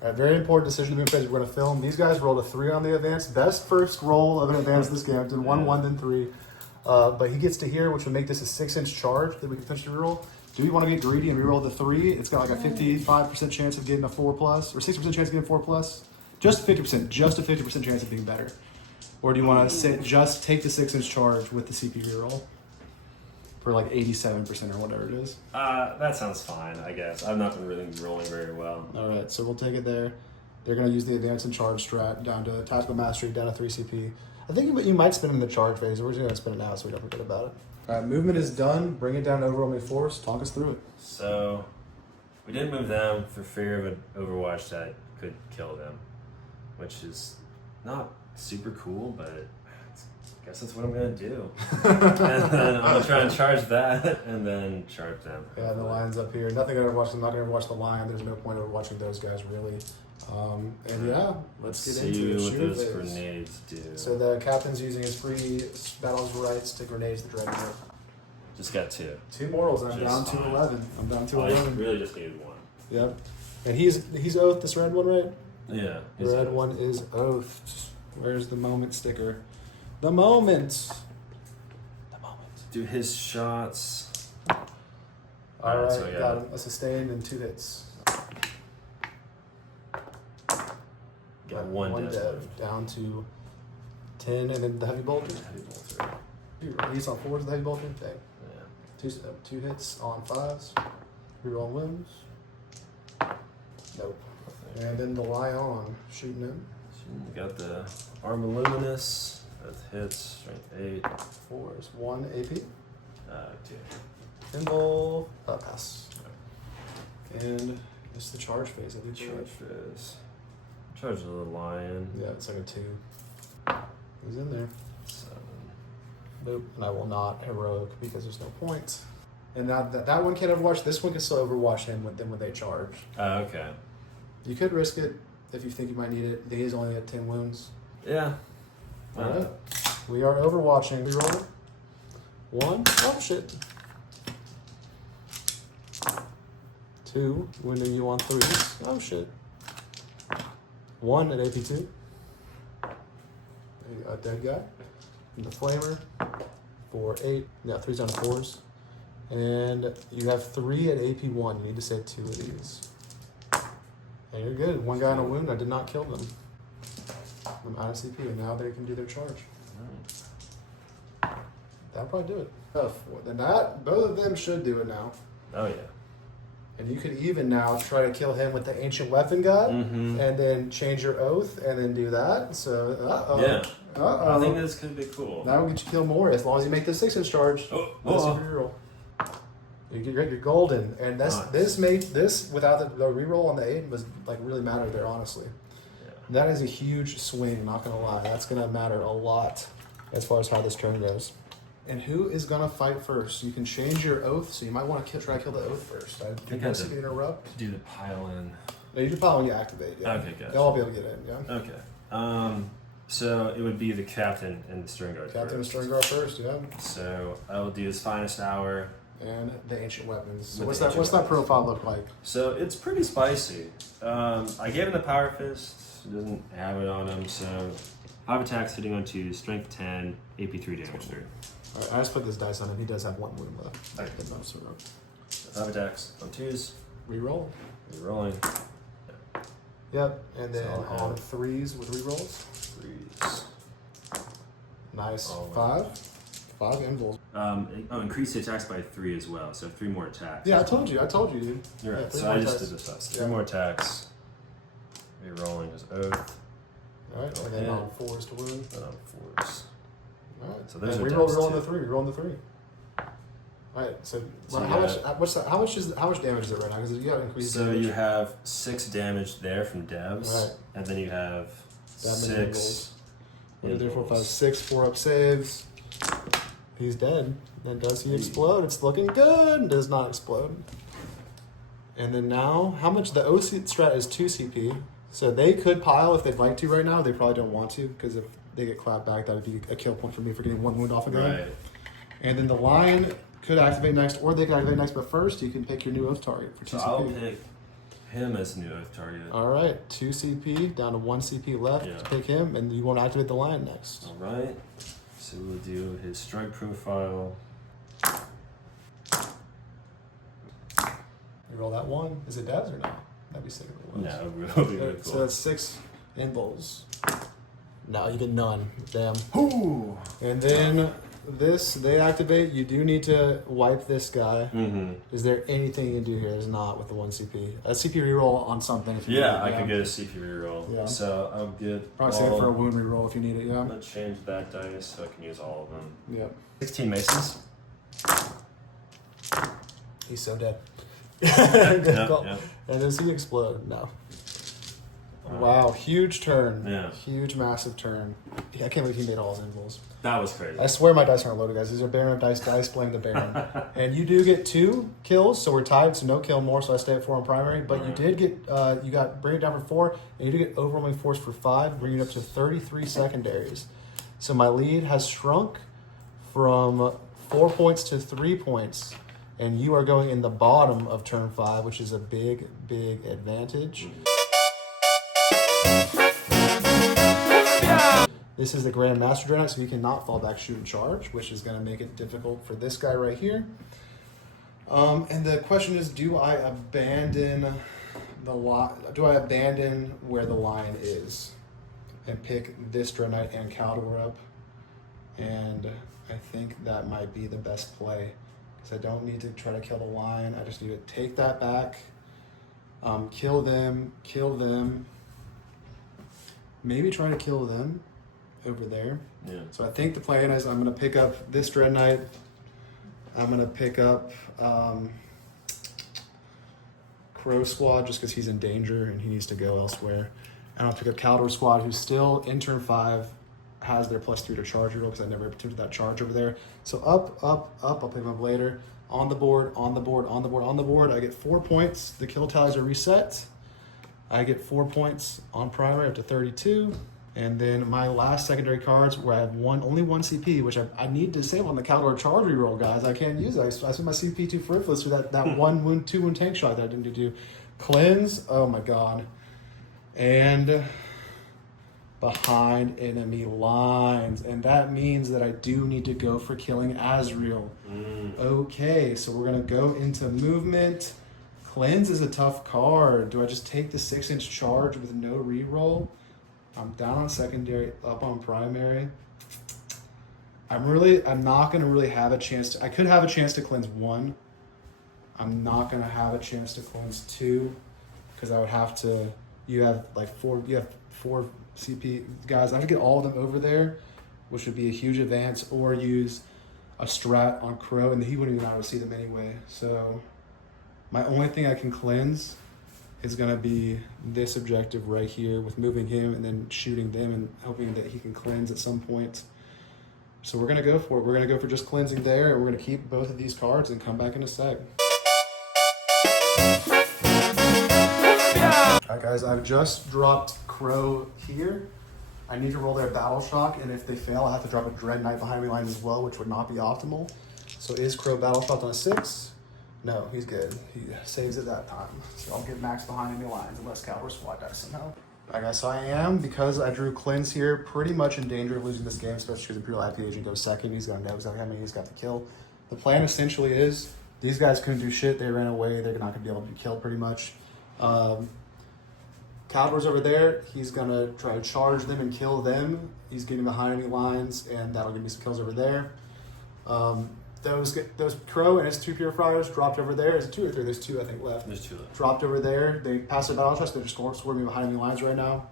All right, very important decision to be made. We're going to film. These guys rolled a 3 on the advance. Best first roll of an advance this game. Did 1, 1, then 3. But he gets to here, which would make this a 6-inch charge that we can potentially reroll. Do we want to get greedy and reroll the 3? It's got like a 55% chance of getting a 4+, or 60% chance of getting 4+. Just 50%, just a 50% chance of being better. Or do you want to just take the 6-inch charge with the CP reroll for like 87% or whatever it is? That sounds fine, I guess. I've not been really rolling very well. All right, so we'll take it there. They're going to use the advance and charge strat down to tactical mastery, down to 3 CP. I think you might spin it in the charge phase. We're just going to spin it now so we don't forget about it. All right, movement is done. Bring it down to overwhelming force. Talk us through it. So, we didn't move them for fear of an Overwatch that could kill them, which is not super cool, but I guess that's what I'm going to do. And then I'm going to try and charge that, and then charge them. Yeah, the lion's up here. Nothing going to overwatch. I'm not going to overwatch the lion. There's no point of watching those guys, really. And yeah, let's get see into it. what Shoot those phase. grenades do. So the captain's using his free battle's rights to grenades the dragon. Just got 2. 2 morals. I'm Just down to fine. 11. I'm down to I 11. really just needed 1. Yep. And he's oath this red one, right? Yeah. The red one is oath. Where's the moment sticker? The moment. The moment. Do his shots. All right, so I got him. A sustained and 2 hits. Got 1 dev. dev. Down to 10, and then the heavy bolter. Heavy bolter. He's on 4s, the heavy bolter. Okay. Yeah. 2 hits on 5s. Reroll wounds. Nope. And then the Lion shooting him. We got the Armor Luminous. That hits. Strength 8. 4s. 1 AP. 2. Involve. Pass. And it's the charge phase. I think. Charge fizz. Charge the lion. Yeah, it's like a 2. He's in there. 7. Nope. And I will not heroic because there's no point. And now that one can't overwatch. This one can still overwatch him with them when they charge. Okay. You could risk it if you think you might need it. He is only at 10 wounds. Yeah. Alright. We are overwatching. Reroll. 1. Oh shit. 2. Winning you on 3s. Oh shit. 1 at AP2. A dead guy. And the flamer. 4, 8. Yeah, 3's down to 4s. And you have 3 at AP1. You need to save 2 of these. And you're good. 1 guy on a wound. I did not kill them. I'm out of CP, and now they can do their charge. That'll probably do it. Then both of them should do it now. Oh yeah. And you could even now try to kill him with the ancient weapon guy, Mm-hmm. and then change your oath, and then do that. So, Yeah. Uh-oh. I think this could be cool. That will get you kill more as long as you make the 6-inch charge. Oh. That's your reroll. You get your golden, and Nice. this without the reroll on the 8 was like really mattered there, honestly. Yeah. That is a huge swing, not gonna lie. That's gonna matter a lot as far as how this turn goes. And who is gonna fight first? You can change your oath, so you might want to try to kill the oath first. I think I this did. could interrupt. Do the pile in. No, you can probably when you activate. Yeah. Okay, gotcha. They'll all be able to get in. Yeah. Okay. So it would be the captain and the stern guard. Captain and first. stern guard first. Yeah. So I will do his finest hour. And the ancient weapons. So With what's the that? ancient What's that weapons. profile look like? So it's pretty spicy. I gave him the power fist. It doesn't have it on him. So 5 attacks hitting on 2, strength 10, AP3 damage 3. All right, I just put this dice on him. He does have 1 wound left. Okay. Good enough, so 5 attacks on 2s. reroll. Rolling. Yep. And then So I'll on have- 3s with rerolls. 3s. Nice. Oh, 5 involves. Increase the attacks by 3 as well. So 3 more attacks. Yeah, I told you, dude. You're right. Yeah, 3 so more I just attacks. did this fast. Yeah. 3 more attacks. Rerolling his oath. All right, and Okay. then on 4s to wound. Then on 4s. All right. So those and are reroll, devs roll on too. the 3. Roll on the 3. All right. So, So how you much? How much damage is it right now? Because you got to increase. So damage. you have 6 damage there from devs, Right. and then you have That many 6. 1, 2, 3, 4, 5, 6. 4 up saves. He's dead. Then does he explode? It's looking good. Does not explode. And then now, how much? The OC strat is 2 CP. So they could pile if they'd like to right now. They probably don't want to because if they get clapped back, that would be a kill point for me for getting 1 wound off of them. Right. And then the lion could activate next, or they can activate next. But first, you can pick your new oath target for 2 So CP. I'll pick him as new oath target. All right, 2 CP down to 1 CP left. Yeah. Pick him, and you want to activate the lion next. All right. So we'll do his strike profile. You roll that 1. Is it devs or no? That'd be sick if it was. No, really, really cool. So that's 6 invols. No, you get none. Damn. Ooh. And then this, they activate. You do need to wipe this guy. Mm-hmm. Is there anything you can do here? There's not with the 1 CP. A CP reroll on something if you need Yeah, it, I could get a CP reroll. Yeah. So I'll get Probably save it for a wound reroll if you need it, yeah. I'm gonna change that dice so I can use all of them. Yep. 16 maces. He's so dead. Yep, Good yep, call. yep. And does he explode? No. Wow, huge turn. Yeah. Huge, massive turn. Yeah, I can't believe he made all his invulns. That was crazy. I swear my dice aren't loaded, guys. These are Baron dice. Dice blame the Baron. And you do get 2 kills, so we're tied, so no kill more, so I stay at 4 on primary. But you did get, bring it down for 4, and you did get overwhelming force for 5, bringing it up to 33 secondaries. So my lead has shrunk from 4 points to 3 points, and you are going in the bottom of turn 5, which is a big, big advantage. This is the Grand Master Dreadnought, so you cannot fall back, shoot, and charge, which is going to make it difficult for this guy right here. And the question is, do I abandon do I abandon where the line is and pick this Dreadnought and Caldor up? And I think that might be the best play, because I don't need to try to kill the line. I just need to take that back, kill them, maybe try to kill them over there. Yeah. So I think the plan is I'm going to pick up this Dreadnought. I'm going to pick up Crow Squad just because he's in danger and he needs to go elsewhere. And I'll pick up Caldor Squad, who's still in turn 5, has their +3 to charge roll because I never attempted that charge over there. So up. I'll pick them up later. On the board. I get 4 points. The kill tallies are reset. I get 4 points on primary up to 32. And then my last secondary cards, where I have only one CP, which I need to save on the Caldor charge reroll, guys. I can't use it. I spent my CP too frivolous for that 2 wound tank shot that I didn't do. Cleanse, oh my god. And behind enemy lines. And that means that I do need to go for killing Azrael. Okay, so we're going to go into movement. Cleanse is a tough card. Do I just take the 6-inch charge with no reroll? I'm down on secondary, up on primary. I'm not going to really have a chance to, I could have a chance to cleanse 1. I'm not going to have a chance to cleanse 2, because I would have to, you have 4 CP guys. I have to get all of them over there, which would be a huge advance, or use a strat on Crow, and he wouldn't even know how to see them anyway. So my only thing I can cleanse is going to be this objective right here with moving him and then shooting them and hoping that he can cleanse at some point. So we're going to go for it. We're going to go for just cleansing there, and we're going to keep both of these cards and come back in a sec. Alright guys, I've just dropped Crow here. I need to roll their Battle Shock, and if they fail, I have to drop a Dread Knight behind me line as well, which would not be optimal. So is Crow Battle Shocked on a 6? No, he's good. He saves it that time. So I'll get max behind enemy lines unless Caldor Squad dies somehow. Alright guys, so I am, because I drew Cleanse here, pretty much in danger of losing this game, especially because Imperial IP Agent goes second. He's going to know exactly how many he's got to kill. The plan essentially is, these guys couldn't do shit. They ran away. They're not going to be able to be killed pretty much. Caldor's over there. He's going to try to charge them and kill them. He's getting behind enemy lines, and that'll give me some kills over there. Those Crow and his 2 Purifiers dropped over there. Is it 2 or 3? There's 2, I think, left. There's 2 left. Dropped over there. They passed their battle trust. They're just scoring me behind enemy lines right now.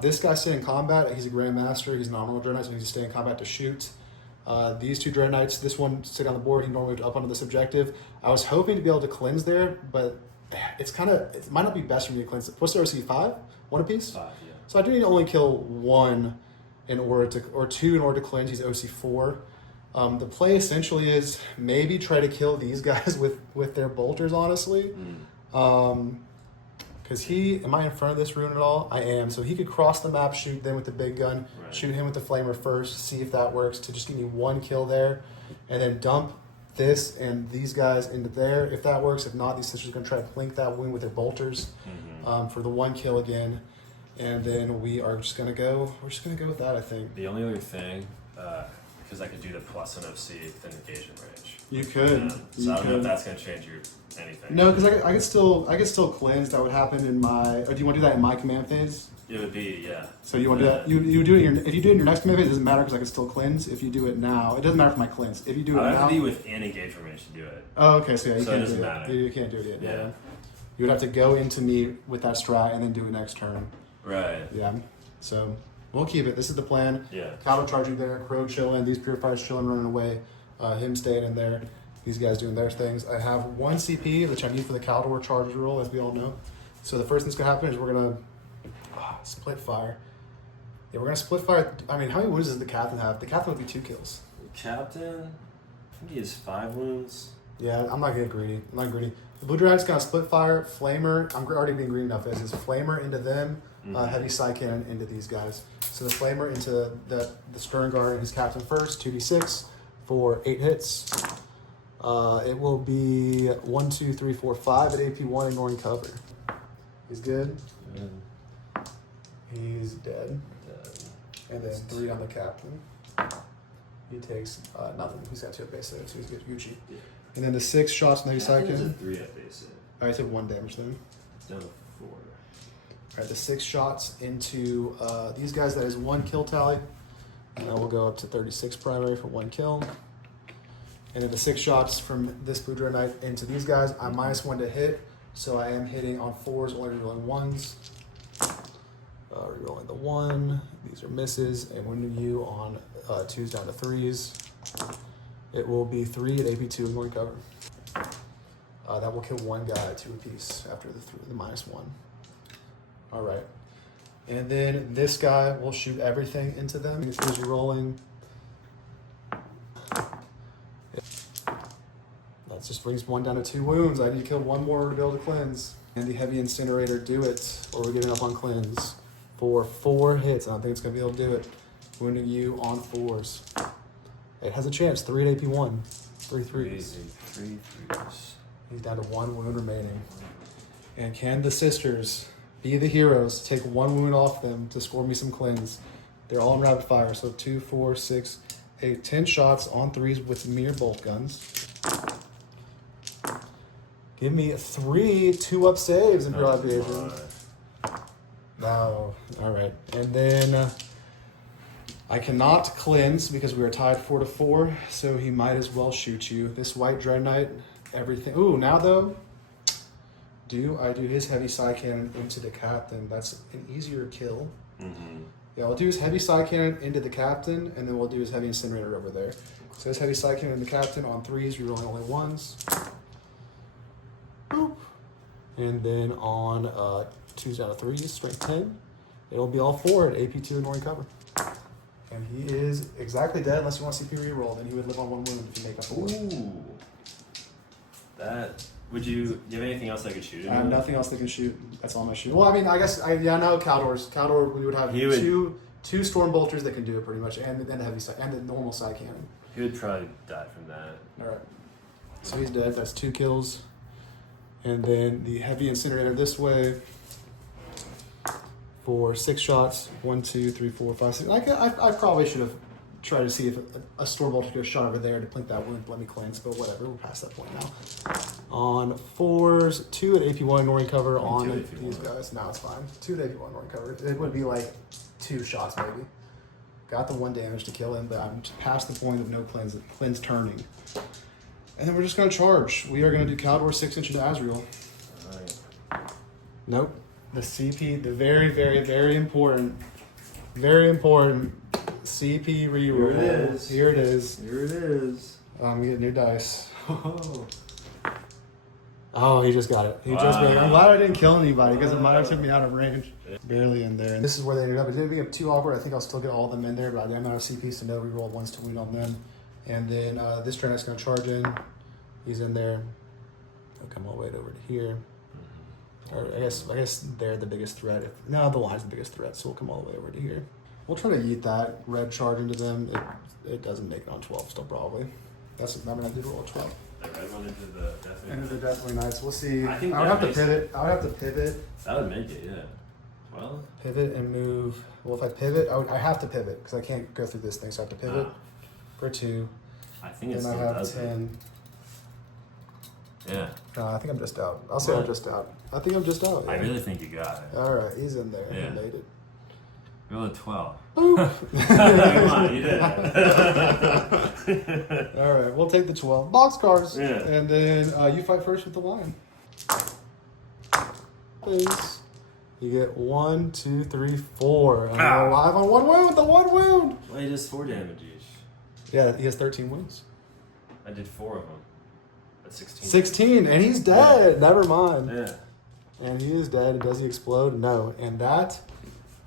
This guy's staying in combat. He's a Grandmaster. He's a nominal Dreadnought, so he needs to stay in combat to shoot. These 2 Dreadnoughts, this one sitting on the board, he normally moved up onto this objective. I was hoping to be able to cleanse there, but it might not be best for me to cleanse. What's the RC? 5? 1 apiece? 5, yeah. So I do need to only kill 1 or 2 in order to cleanse. He's OC 4. The play essentially is maybe try to kill these guys with their bolters, honestly. Because am I in front of this rune at all? I am. So he could cross the map, shoot them with the big gun, shoot him with the flamer first, see if that works to just give me 1 kill there, and then dump this and these guys into there. If that works, if not, these sisters are going to try to plink that wound with their bolters for the 1 kill again. And then we are just going to go, with that, I think. The only other thing, because I could do the plus an OC within engagement range. You could. So I don't know if that's going to change anything. No, because I could still cleanse. That would happen in my. Or do you want to do that in my command phase? It would be, yeah. So you want to do that? You do it if you do it in your next command phase, it doesn't matter because I can still cleanse. If you do it now, it doesn't matter for my cleanse. If you do it now, I have to be within engagement range to do it. Oh, okay. So yeah, you so can't it doesn't do matter. it. You can't do it yet. Yeah. You would have to go into me with that strat and then do it next turn. Right. Yeah. So we'll keep it. This is the plan. Yeah. Caldor charging there, Crow chilling, these Purifiers chilling, running away, him staying in there, these guys doing their things. I have 1 CP, which I need for the Caldor charge roll, as we all know. So the first thing's going to happen is we're going to Split fire. Yeah, we're gonna split fire. I mean, how many wounds does the captain have? The captain would be 2 kills. Captain, I think he has 5 wounds. Yeah, I'm not getting greedy. I'm not greedy. The Blue Dragon's gonna split fire, flamer. I'm already being greedy enough as is flamer into them, heavy side cannon into these guys. So the flamer into the stern guard and his captain first, 2d6 for 8 hits. It will be 1, 2, 3, 4, 5 at AP1, ignoring cover. He's good. He's dead. And then 3 on the captain. He takes nothing. He's got 2 at base, so he's good. Gucci. Yeah. And then the 6 shots on the heavy side Captain is a cannon. 3 at base. Alright, take 1 damage then. Down to 4. Alright, the 6 shots into these guys, that is 1 kill tally. And then we'll go up to 36 primary for 1 kill. And then the 6 shots from this Blue Dragon Knight into these guys, I'm -1 to hit. So I am hitting on 4s, only rerolling 1s. Rerolling the 1. These are misses. And when you on 2s down to 3s, it will be 3 at AP2, ignoring cover. That will kill 1 guy at 2 apiece after the -1. All right. And then this guy will shoot everything into them. As soon as you're rolling. That just brings 1 down to 2 wounds. I need to kill 1 more to be able to cleanse. And the heavy incinerator, do it, or we're giving up on cleanse. For 4 hits. I don't think it's going to be able to do it. Wounding you on 4s. It has a chance. 3 at AP1. 3 threes. 3 threes. He's down to 1 wound remaining. And can the sisters be the heroes? Take 1 wound off them to score me some cleanse. They're all in rapid fire. So 2, 4, 6, 8, 10 shots on 3s with mere bolt guns. Give me 3 2-up saves in Broad Agent. No. All right. And then I cannot cleanse because we are tied 4-4. So he might as well shoot you. This White Dread Knight, everything. Ooh, now though, I do his heavy side cannon into the captain? That's an easier kill. Yeah, I'll do his heavy side cannon into the captain, and then we'll do his heavy incinerator over there. So his heavy side cannon in the captain on 3s, you're rolling only 1s. Boop. And then on 2s down to 3s, strength 10, it'll be all 4 at AP2, ignoring cover. And he is exactly dead unless you want CP reroll. Then he would live on 1 wound if you make a 4. Ooh. That. Would you? Do you have anything else I could shoot? I have nothing else that can shoot. That's all my shoot. Well, I mean, I guess I know Caldor. Caldor, we would have two storm bolters that can do it pretty much, and then the heavy side and the normal side cannon. He would probably die from that. All right. So he's dead. That's 2 kills, and then the heavy incinerator this way for 6 shots. 1, 2, 3, 4, 5, 6. I probably should have tried to see if a storm bolter could have shot over there to plink that wound. Let me cleanse, but whatever. We're past that point now. On 4s, 2 at AP1, ignoring cover on these guys. No, it's fine. 2 at AP1, ignoring cover. It would be like 2 shots maybe. Got the 1 damage to kill him, but I'm past the point of no cleanse turning. And then we're just going to charge. We are going to do Caldor 6-inch into Azrael. Alright. Nope. The CP, the very, very, very important CP reroll. Here it is. Here it is. We get new dice. Oh, he just got it. He just made it. I'm glad I didn't kill anybody because it might have took me out of range. Barely in there. And this is where they ended up. It didn't become too awkward. I think I'll still get all of them in there, but I'm out of CPs to no reroll 1s to wound on them. And then this turn is going to charge in. He's in there. He'll come all the way over to here. Or I guess they're the biggest threat. No, the line's the biggest threat, so we'll come all the way over to here. We'll try to yeet that red charge into them. It doesn't make it on 12 still probably. I did roll a 12. The red one into the Deathwing Into the Deathwing Knights. We'll see. I think I would have to pivot. That would make it, yeah. Well, Pivot and move. Well, if I pivot, I have to pivot because I can't go through this thing. So I have to pivot for 2. I think it's Then I still have does 10. Yeah. No, I think I'm just out. I'll say I'm just out. I think I'm just out. I really think you got it. All right, he's in there. Yeah. He made it. Roll a 12. Ooh. Come on, you did. All right, we'll take the 12 boxcars. Yeah. And then you fight first with the lion. Please. You get 1, 2, 3, 4. And I'm alive on 1 wound. The 1 wound. Well, he does 4 damage each. Yeah, he has 13 wounds. I did 4 of them. That's 16. 16, and he's dead. Yeah. Never mind. Yeah. And he is dead. Does he explode? No. And that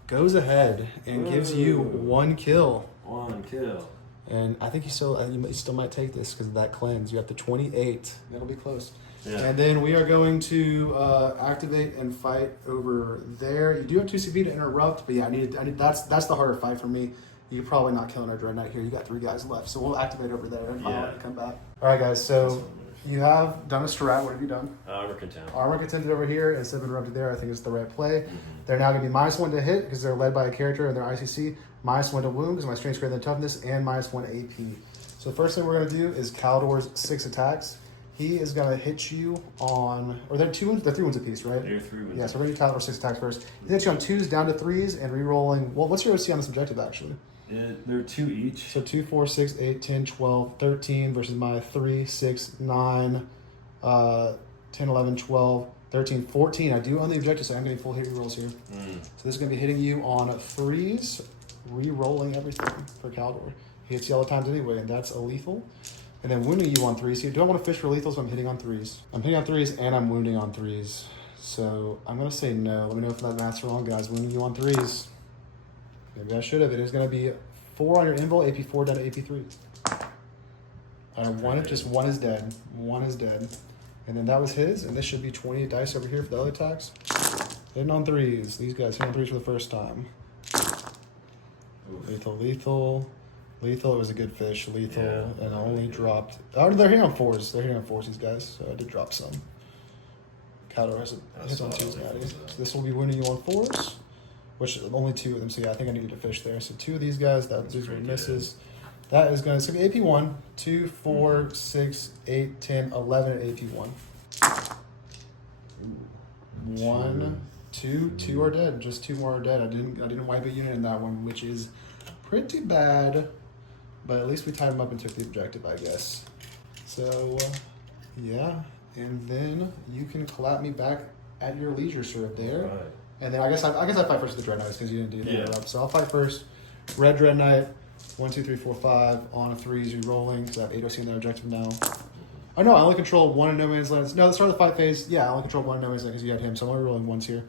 goes ahead and gives you 1 kill. 1 kill. And I think you still might take this because of that cleanse. You have the 28. That'll be close. Yeah. And then we are going to activate and fight over there. You do have 2 CP to interrupt, but yeah, I need that's the harder fight for me. You're probably not killing our Dread Knight here. You got 3 guys left, so we'll activate over there and come back. All right, guys. So you have done a strat. What have you done? Armor content. Armor contended over here instead of interrupted there. I think it's the right play. They're now going to be -1 to hit because they're led by a character and they're ICC. -1 to wound because my strength's greater than toughness, and -1 AP. So the first thing we're going to do is Caldor's 6 attacks. He is going to hit you on, or they're 2 wounds, they're 3 wounds apiece, right? They're 3 wounds. Yeah, so we're going to do Caldor's 6 attacks first. He hits you on 2s down to 3s and re-rolling. Well, what's your OC on this objective actually? They're 2 each. So 2, 4, 6, 8, 10, 12, 13 versus my 3, 6, 9, 10, 11, 12, 13, 14. I do own the objective, so I'm getting full hit rolls here. So this is going to be hitting you on 3s, re-rolling everything for Caldor. He hits you all the times anyway, and that's a lethal. And then wounding you on 3s. So do I want to fish for lethals? I'm hitting on 3s. I'm hitting on 3s, and I'm wounding on 3s. So I'm going to say no. Let me know if that math's wrong, guys. Wounding you on 3s. Maybe I should have. It is going to be 4 on your invul, AP 4 down to AP 3. One is dead. 1 is dead. And then that was his, and this should be 28 dice over here for the other attacks. Hitting on 3s. These guys hitting on 3s for the first time. Lethal, lethal. Lethal, it was a good fish. Lethal, and I only dropped... Oh, they're hitting on 4s. They're hitting on 4s, these guys. So I did drop some. Caldor has hits on 2s now. So this will be wounding you on 4s, which only 2 of them. So yeah, I think I needed to fish there. So 2 of these guys, these were misses. That is going to be AP 1, 2, 4, 6, 8, 10, 11 at AP 1. 1, 2 are dead. Just 2 more are dead. I didn't wipe a unit in that one, which is pretty bad. But at least we tied them up and took the objective, I guess. So, yeah. And then you can clap me back at your leisure, sir, there. Right. And then I guess I fight first with the Dread Knights because you didn't do that. So I'll fight first. Red Dread Knight. 1, 2, 3, 4, 5 on a 3s, re-rolling because I have 8 OC in their objective now. Oh no, I only control 1 in no man's land. No, the start of the fight phase, yeah, I only control 1 in no man's land because you had him, so I'm only re-rolling 1s here.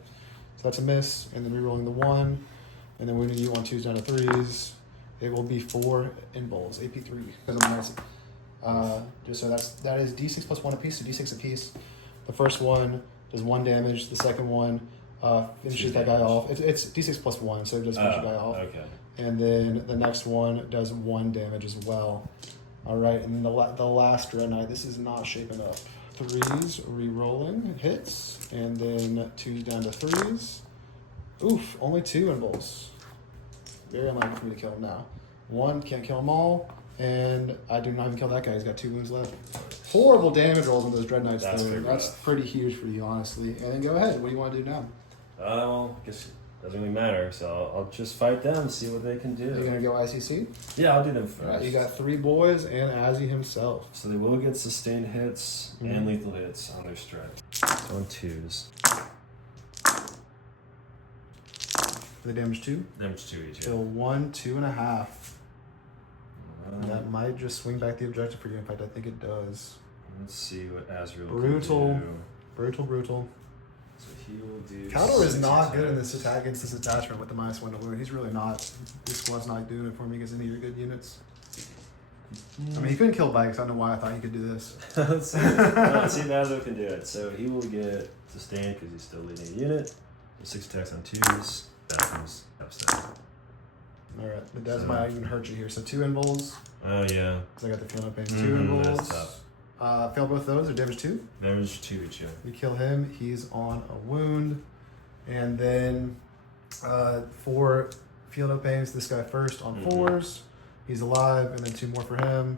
So that's a miss, and then re-rolling the 1, and then wounding you on 2s down to 3s. It will be 4 in bowls, AP 3 because I'm nice. Just so that is D6 plus 1 apiece, so D6 apiece. The first one does 1 damage. The second one finishes that guy off. It's D6 plus 1, so it does finish the guy off. Okay. And then the next one does 1 damage as well. All right, and then the last Dread Knight, this is not shaping up. 3s, re-rolling, hits, and then 2s down to 3s. Oof, only 2 in bowls. Very unlikely for me to kill him now. 1, can't kill them all, and I do not even kill that guy. He's got 2 wounds left. Horrible damage rolls on those Dread Knights. That's pretty huge for you, honestly. And then go ahead. What do you want to do now? Well, I guess... doesn't really matter, so I'll just fight them and see what they can do. You're going to go ICC? Yeah, I'll do them first. Right, you got 3 boys and Azzy himself. So they will get sustained hits and lethal hits on their strike. So on 2s. For the damage 2? Damage 2 each. So 1, 2.5. That might just swing back the objective for you. In fact, I think it does. Let's see what Azrael Brutal. can do. Brutal. So he will do... Caldor is not good in this attack against this attachment with the -1 to wound. He's really not. This squad's not doing it for me against any of your good units. I mean, he couldn't kill bikes. I don't know why I thought he could do this. Let's see if Azrael can do it. So he will get sustained because he's still leading a unit. 6 attacks on 2s. That comes upstairs. Alright, the devs might even hurt you here. So 2 invuls. Oh, yeah. Because I got the feeling of pain. 2 invuls. That's tough. Fail both those, or damage 2? Damage 2 each, yeah. You kill him, he's on a wound. And then for Field of Pains, this guy first on 4s. He's alive, and then 2 more for him.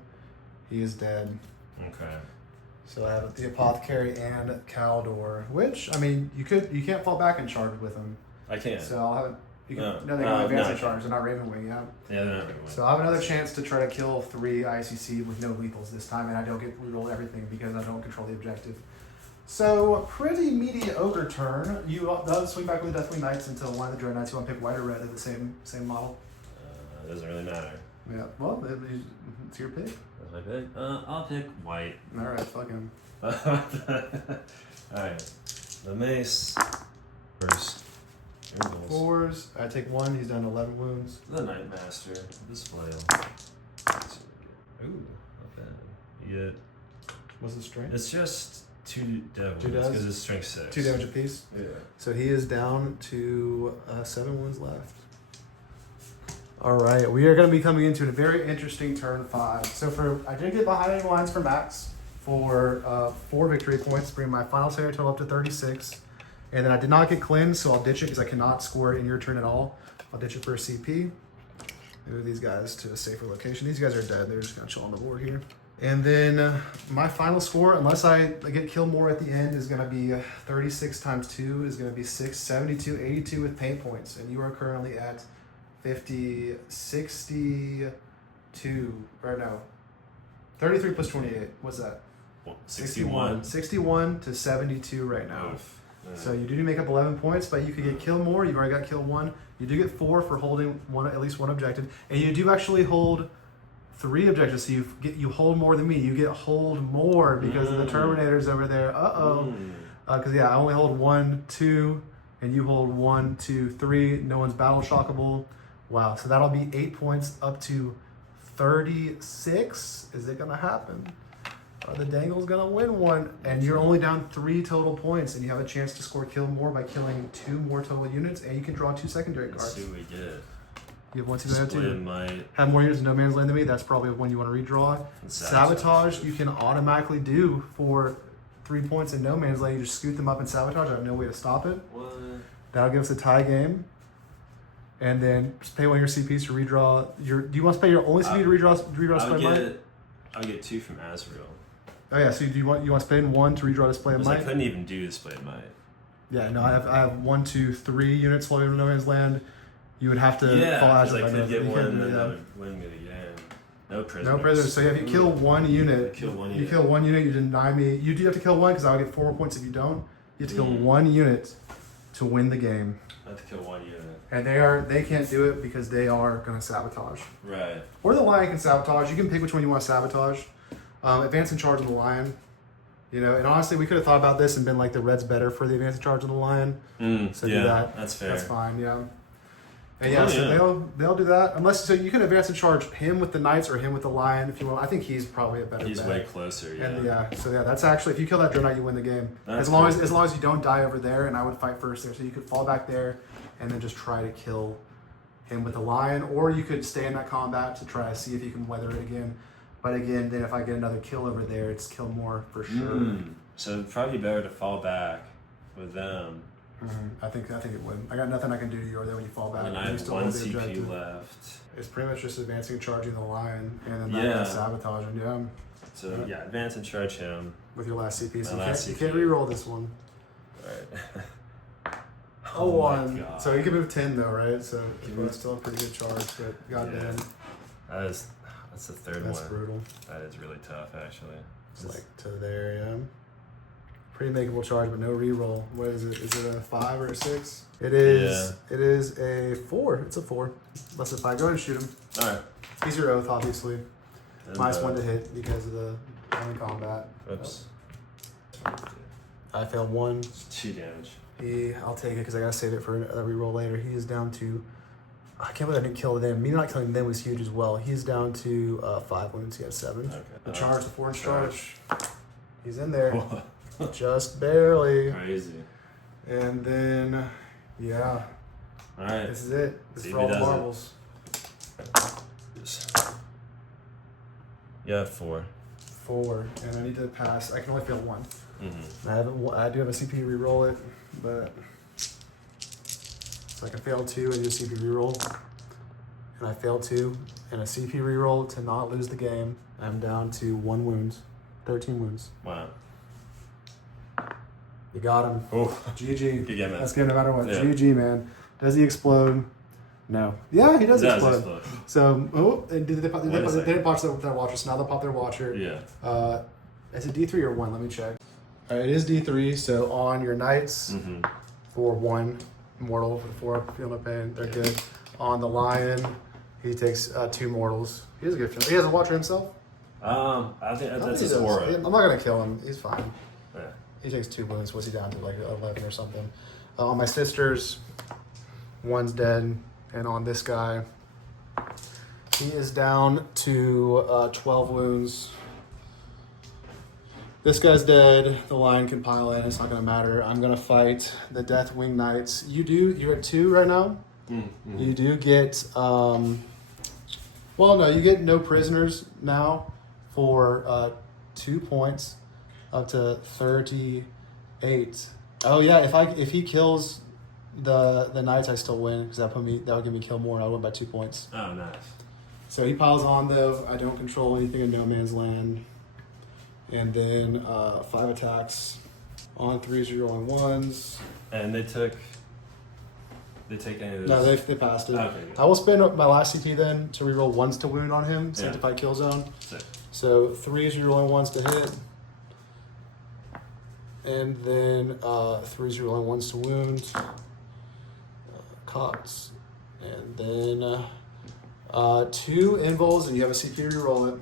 He is dead. Okay. So I have the Apothecary and Caldor, which, I mean, you can't fall back and charge with him. I can't. So I'll have it. They can advance and charge. They're not Raven Wing, yeah. Yeah, they're not Raven Wing. So I have another chance to try to kill 3 ICC with no lethals this time, and I don't get reroll everything because I don't control the objective. So pretty mediocre turn. You swing back with the Deathwing Knights until one of the Dread Knights. You want to pick white or red of the same model? It doesn't really matter. Yeah. Well, it's your pick. That's my pick. I'll pick white. All right. Fuck him. All right. The mace first. 4s. I take 1. He's down to 11 wounds. The Night Master. This flail. Ooh, not bad. You get. What's the strength? It's just 2 devils. 2 devils? Because it's strength 6. 2 damage apiece. Yeah. So he is down to 7 wounds left. All right, we are going to be coming into a very interesting turn 5. So I did get behind any lines for Max for 4 victory points, bringing my final Sayer total up to 36. And then I did not get cleansed, so I'll ditch it because I cannot score it in your turn at all. I'll ditch it for a CP. Move these guys to a safer location. These guys are dead. They're just going to chill on the board here. And then my final score, unless I get killed more at the end, is going to be 36 times 2 is going to be 6, 72, 82 with pain points. And you are currently at 50, 62, or no, 33 plus 28. What's that? 61. 61 to 72 right now. Oof. So you do need to make up 11 points, but you could get killed more. You've already got killed 1. You do get 4 for holding at least 1 objective, and you do actually hold 3 objectives. So you hold more than me. You get hold more because of the terminators over there. Because I only hold 1, 2, and you hold 1, 2, 3. No one's battle shockable. Wow. So that'll be 8 points up to 36. Is it gonna happen? Are the Dangles gonna win one? And you're only down 3 total points, and you have a chance to score kill more by killing 2 more total units, and you can draw 2 secondary cards. Let's see what we get. You have 1, 2, Split 2. might. Have more units in no man's land than me. That's probably one you want to redraw. Sabotage you can automatically do for 3 points in no man's land. You just scoot them up and sabotage. I have no way to stop it. What? That'll give us a tie game. And then just pay 1 of your CPs to redraw your. Do you want to pay your only CP to redraw display might? I'll get 2 from Azrael. Oh yeah, so you want to spend 1 to redraw display of might? I couldn't even do display of might. Yeah, no, I have 1, 2, 3 units floating in no man's land. You would have to fall out. I could get 1 and then that would win me again. No prisoners. No prisoners. So if you kill 1 unit, kill 1 unit. You kill 1 unit, you deny me. You do have to kill 1 because I'll get 4 points if you don't. You have to kill 1 unit to win the game. I have to kill 1 unit. And they can't do it because they are going to sabotage. Right. Or the lion can sabotage. You can pick which one you want to sabotage. Advance and charge on the lion. You know, and honestly, we could have thought about this and been like the red's better for the advance and charge on the lion. So do that. That's fair. That's fine. Yeah. And so they'll do that unless you can advance and charge him with the knights or him with the lion if you want. I think he's probably a better. He's bet. way closer. Yeah. And that's actually if you kill that dreadnought, you win the game. As long as you don't die over there, and I would fight first there, so you could fall back there and then just try to kill him with the lion, or you could stay in that combat to try to see if you can weather it again. But again, then if I get another kill over there, it's kill more for sure. So it'd probably be better to fall back with them. I think it would. I got nothing I can do to you there when you fall back. And I have 1 CP left. It's pretty much just advancing and charging the lion, and then sabotaging. Yeah. So advance and charge him with your last CP. So you CP. can't re-roll this one. Right. Oh, 1. So you can move 10 though, right? So it's still a pretty good charge, but goddamn. That's the third one. That's brutal. That is really tough, actually. It's like to there, yeah. Pretty makeable charge, but no reroll. What is it? Is it a 5 or a 6? It is. Yeah. It is a 4. It's a 4. Less than 5. Go ahead and shoot him. All right. He's your oath, obviously. -1 to hit because of the only combat. Oops. I failed 1. It's 2 damage. I'll take it because I gotta save it for a reroll later. He is down to. I can't believe I didn't kill them. Me not killing them was huge as well. He's down to 5 wounds. He has 7. Okay. The charge, the 4-inch charge. He's in there. Just barely. Crazy. And then, yeah. All right. This is it. This is for all the marbles. Yeah, 4. 4. And I need to pass. I can only fail 1. I do have a CP reroll it, but. So I can fail 2 and do a CP reroll. And I fail 2 and a CP reroll to not lose the game. I'm down to 1 wound. 13 wounds. Wow. You got him. Oh. GG. Good game, man. That's good no matter what. Yeah. GG, man. Does he explode? No. Yeah, he does explode. So, they didn't pop their watcher, so now they'll pop their watcher. Yeah. Is it D3 or 1? Let me check. All right, it is D3, so on your knights, for 1 mortal, for 4 feel no pain, they're good. On the lion, he takes 2 mortals. He has a good feeling. He has a watcher himself? I think that's his aura. I'm not going to kill him. He's fine. Yeah. He takes 2 wounds. What's he down to, like 11 or something? On my sisters, One's dead. And on this guy, he is down to 12 wounds. This guy's dead. The lion can pile in. It's not going to matter. I'm going to fight the Deathwing Knights. You're at 2 right now. Mm-hmm. You do get, well, no, you get no prisoners now for 2 points up to 38. Oh yeah, if he kills the Knights, I still win because that would give me kill more. I win by 2 points. Oh, nice. So he piles on though. I don't control anything in no man's land. And then 5 attacks on 3s, rolling 1s. And they take any of those? No, they passed it. Okay, I will spend my last CP then to reroll 1s to wound on him, Sanctified Kill Zone. Sick. So 3s, rolling 1s to hit. And then 3s, rolling 1s to wound. Cots. And then 2 invols, and you have a CP to reroll it.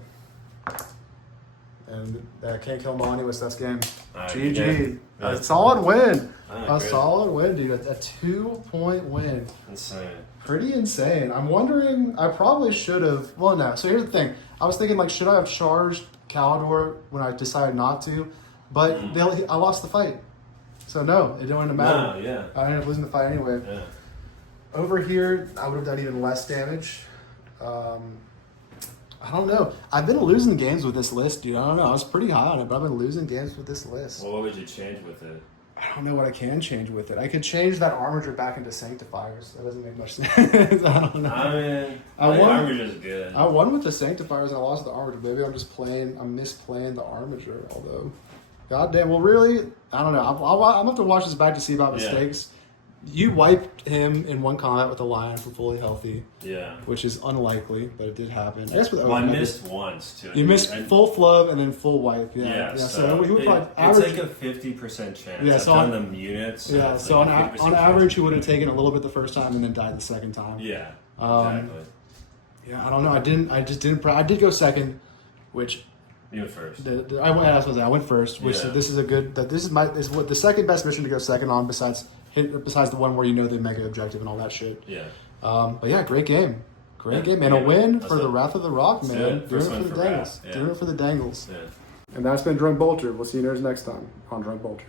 And I can't kill him all anyway, so that's game. GG. Yeah. A solid win. Good. Solid win, dude. A 2-point win. Insane. Pretty insane. I'm wondering, I probably should have, well, no. So here's the thing. I was thinking, like, should I have charged Calidor when I decided not to? But I lost the fight. So no, it didn't matter. No, yeah. I ended up losing the fight anyway. Yeah. Over here, I would have done even less damage. I don't know. I've been losing games with this list, dude. I don't know. I was pretty high on it, but I've been losing games with this list. Well, what would you change with it? I don't know what I can change with it. I could change that Armiger back into Sanctifiers. That doesn't make much sense. I don't know. I mean, I won. Armiger's good. I won with the Sanctifiers and I lost the Armiger. Maybe I'm misplaying the Armiger, although. Goddamn. Well, really, I don't know. I'm going to have to watch this back to see about mistakes. You wiped him in one combat with a lion from fully healthy. Yeah. Which is unlikely, but it did happen. I guess with I missed once, too. You missed full flub and then full wipe. Yeah. So we would probably it's like a 50% chance. Yeah, so I've done the units. Yeah, so on average, you would have taken a little bit the first time and then died the second time. Yeah, exactly. Yeah, I don't know. I did go second, which... You went first. I went first, which this is a good... This is what the second best mission to go second on besides the one where you know the mega objective and all that shit. Yeah. But yeah, great game. Great game. And a win for the Wrath of the Rock, man. Doing it for the dangles. Doing it for the dangles. Yeah. And that's been Drunk Bolter. We'll see you nerds next time on Drunk Bolter.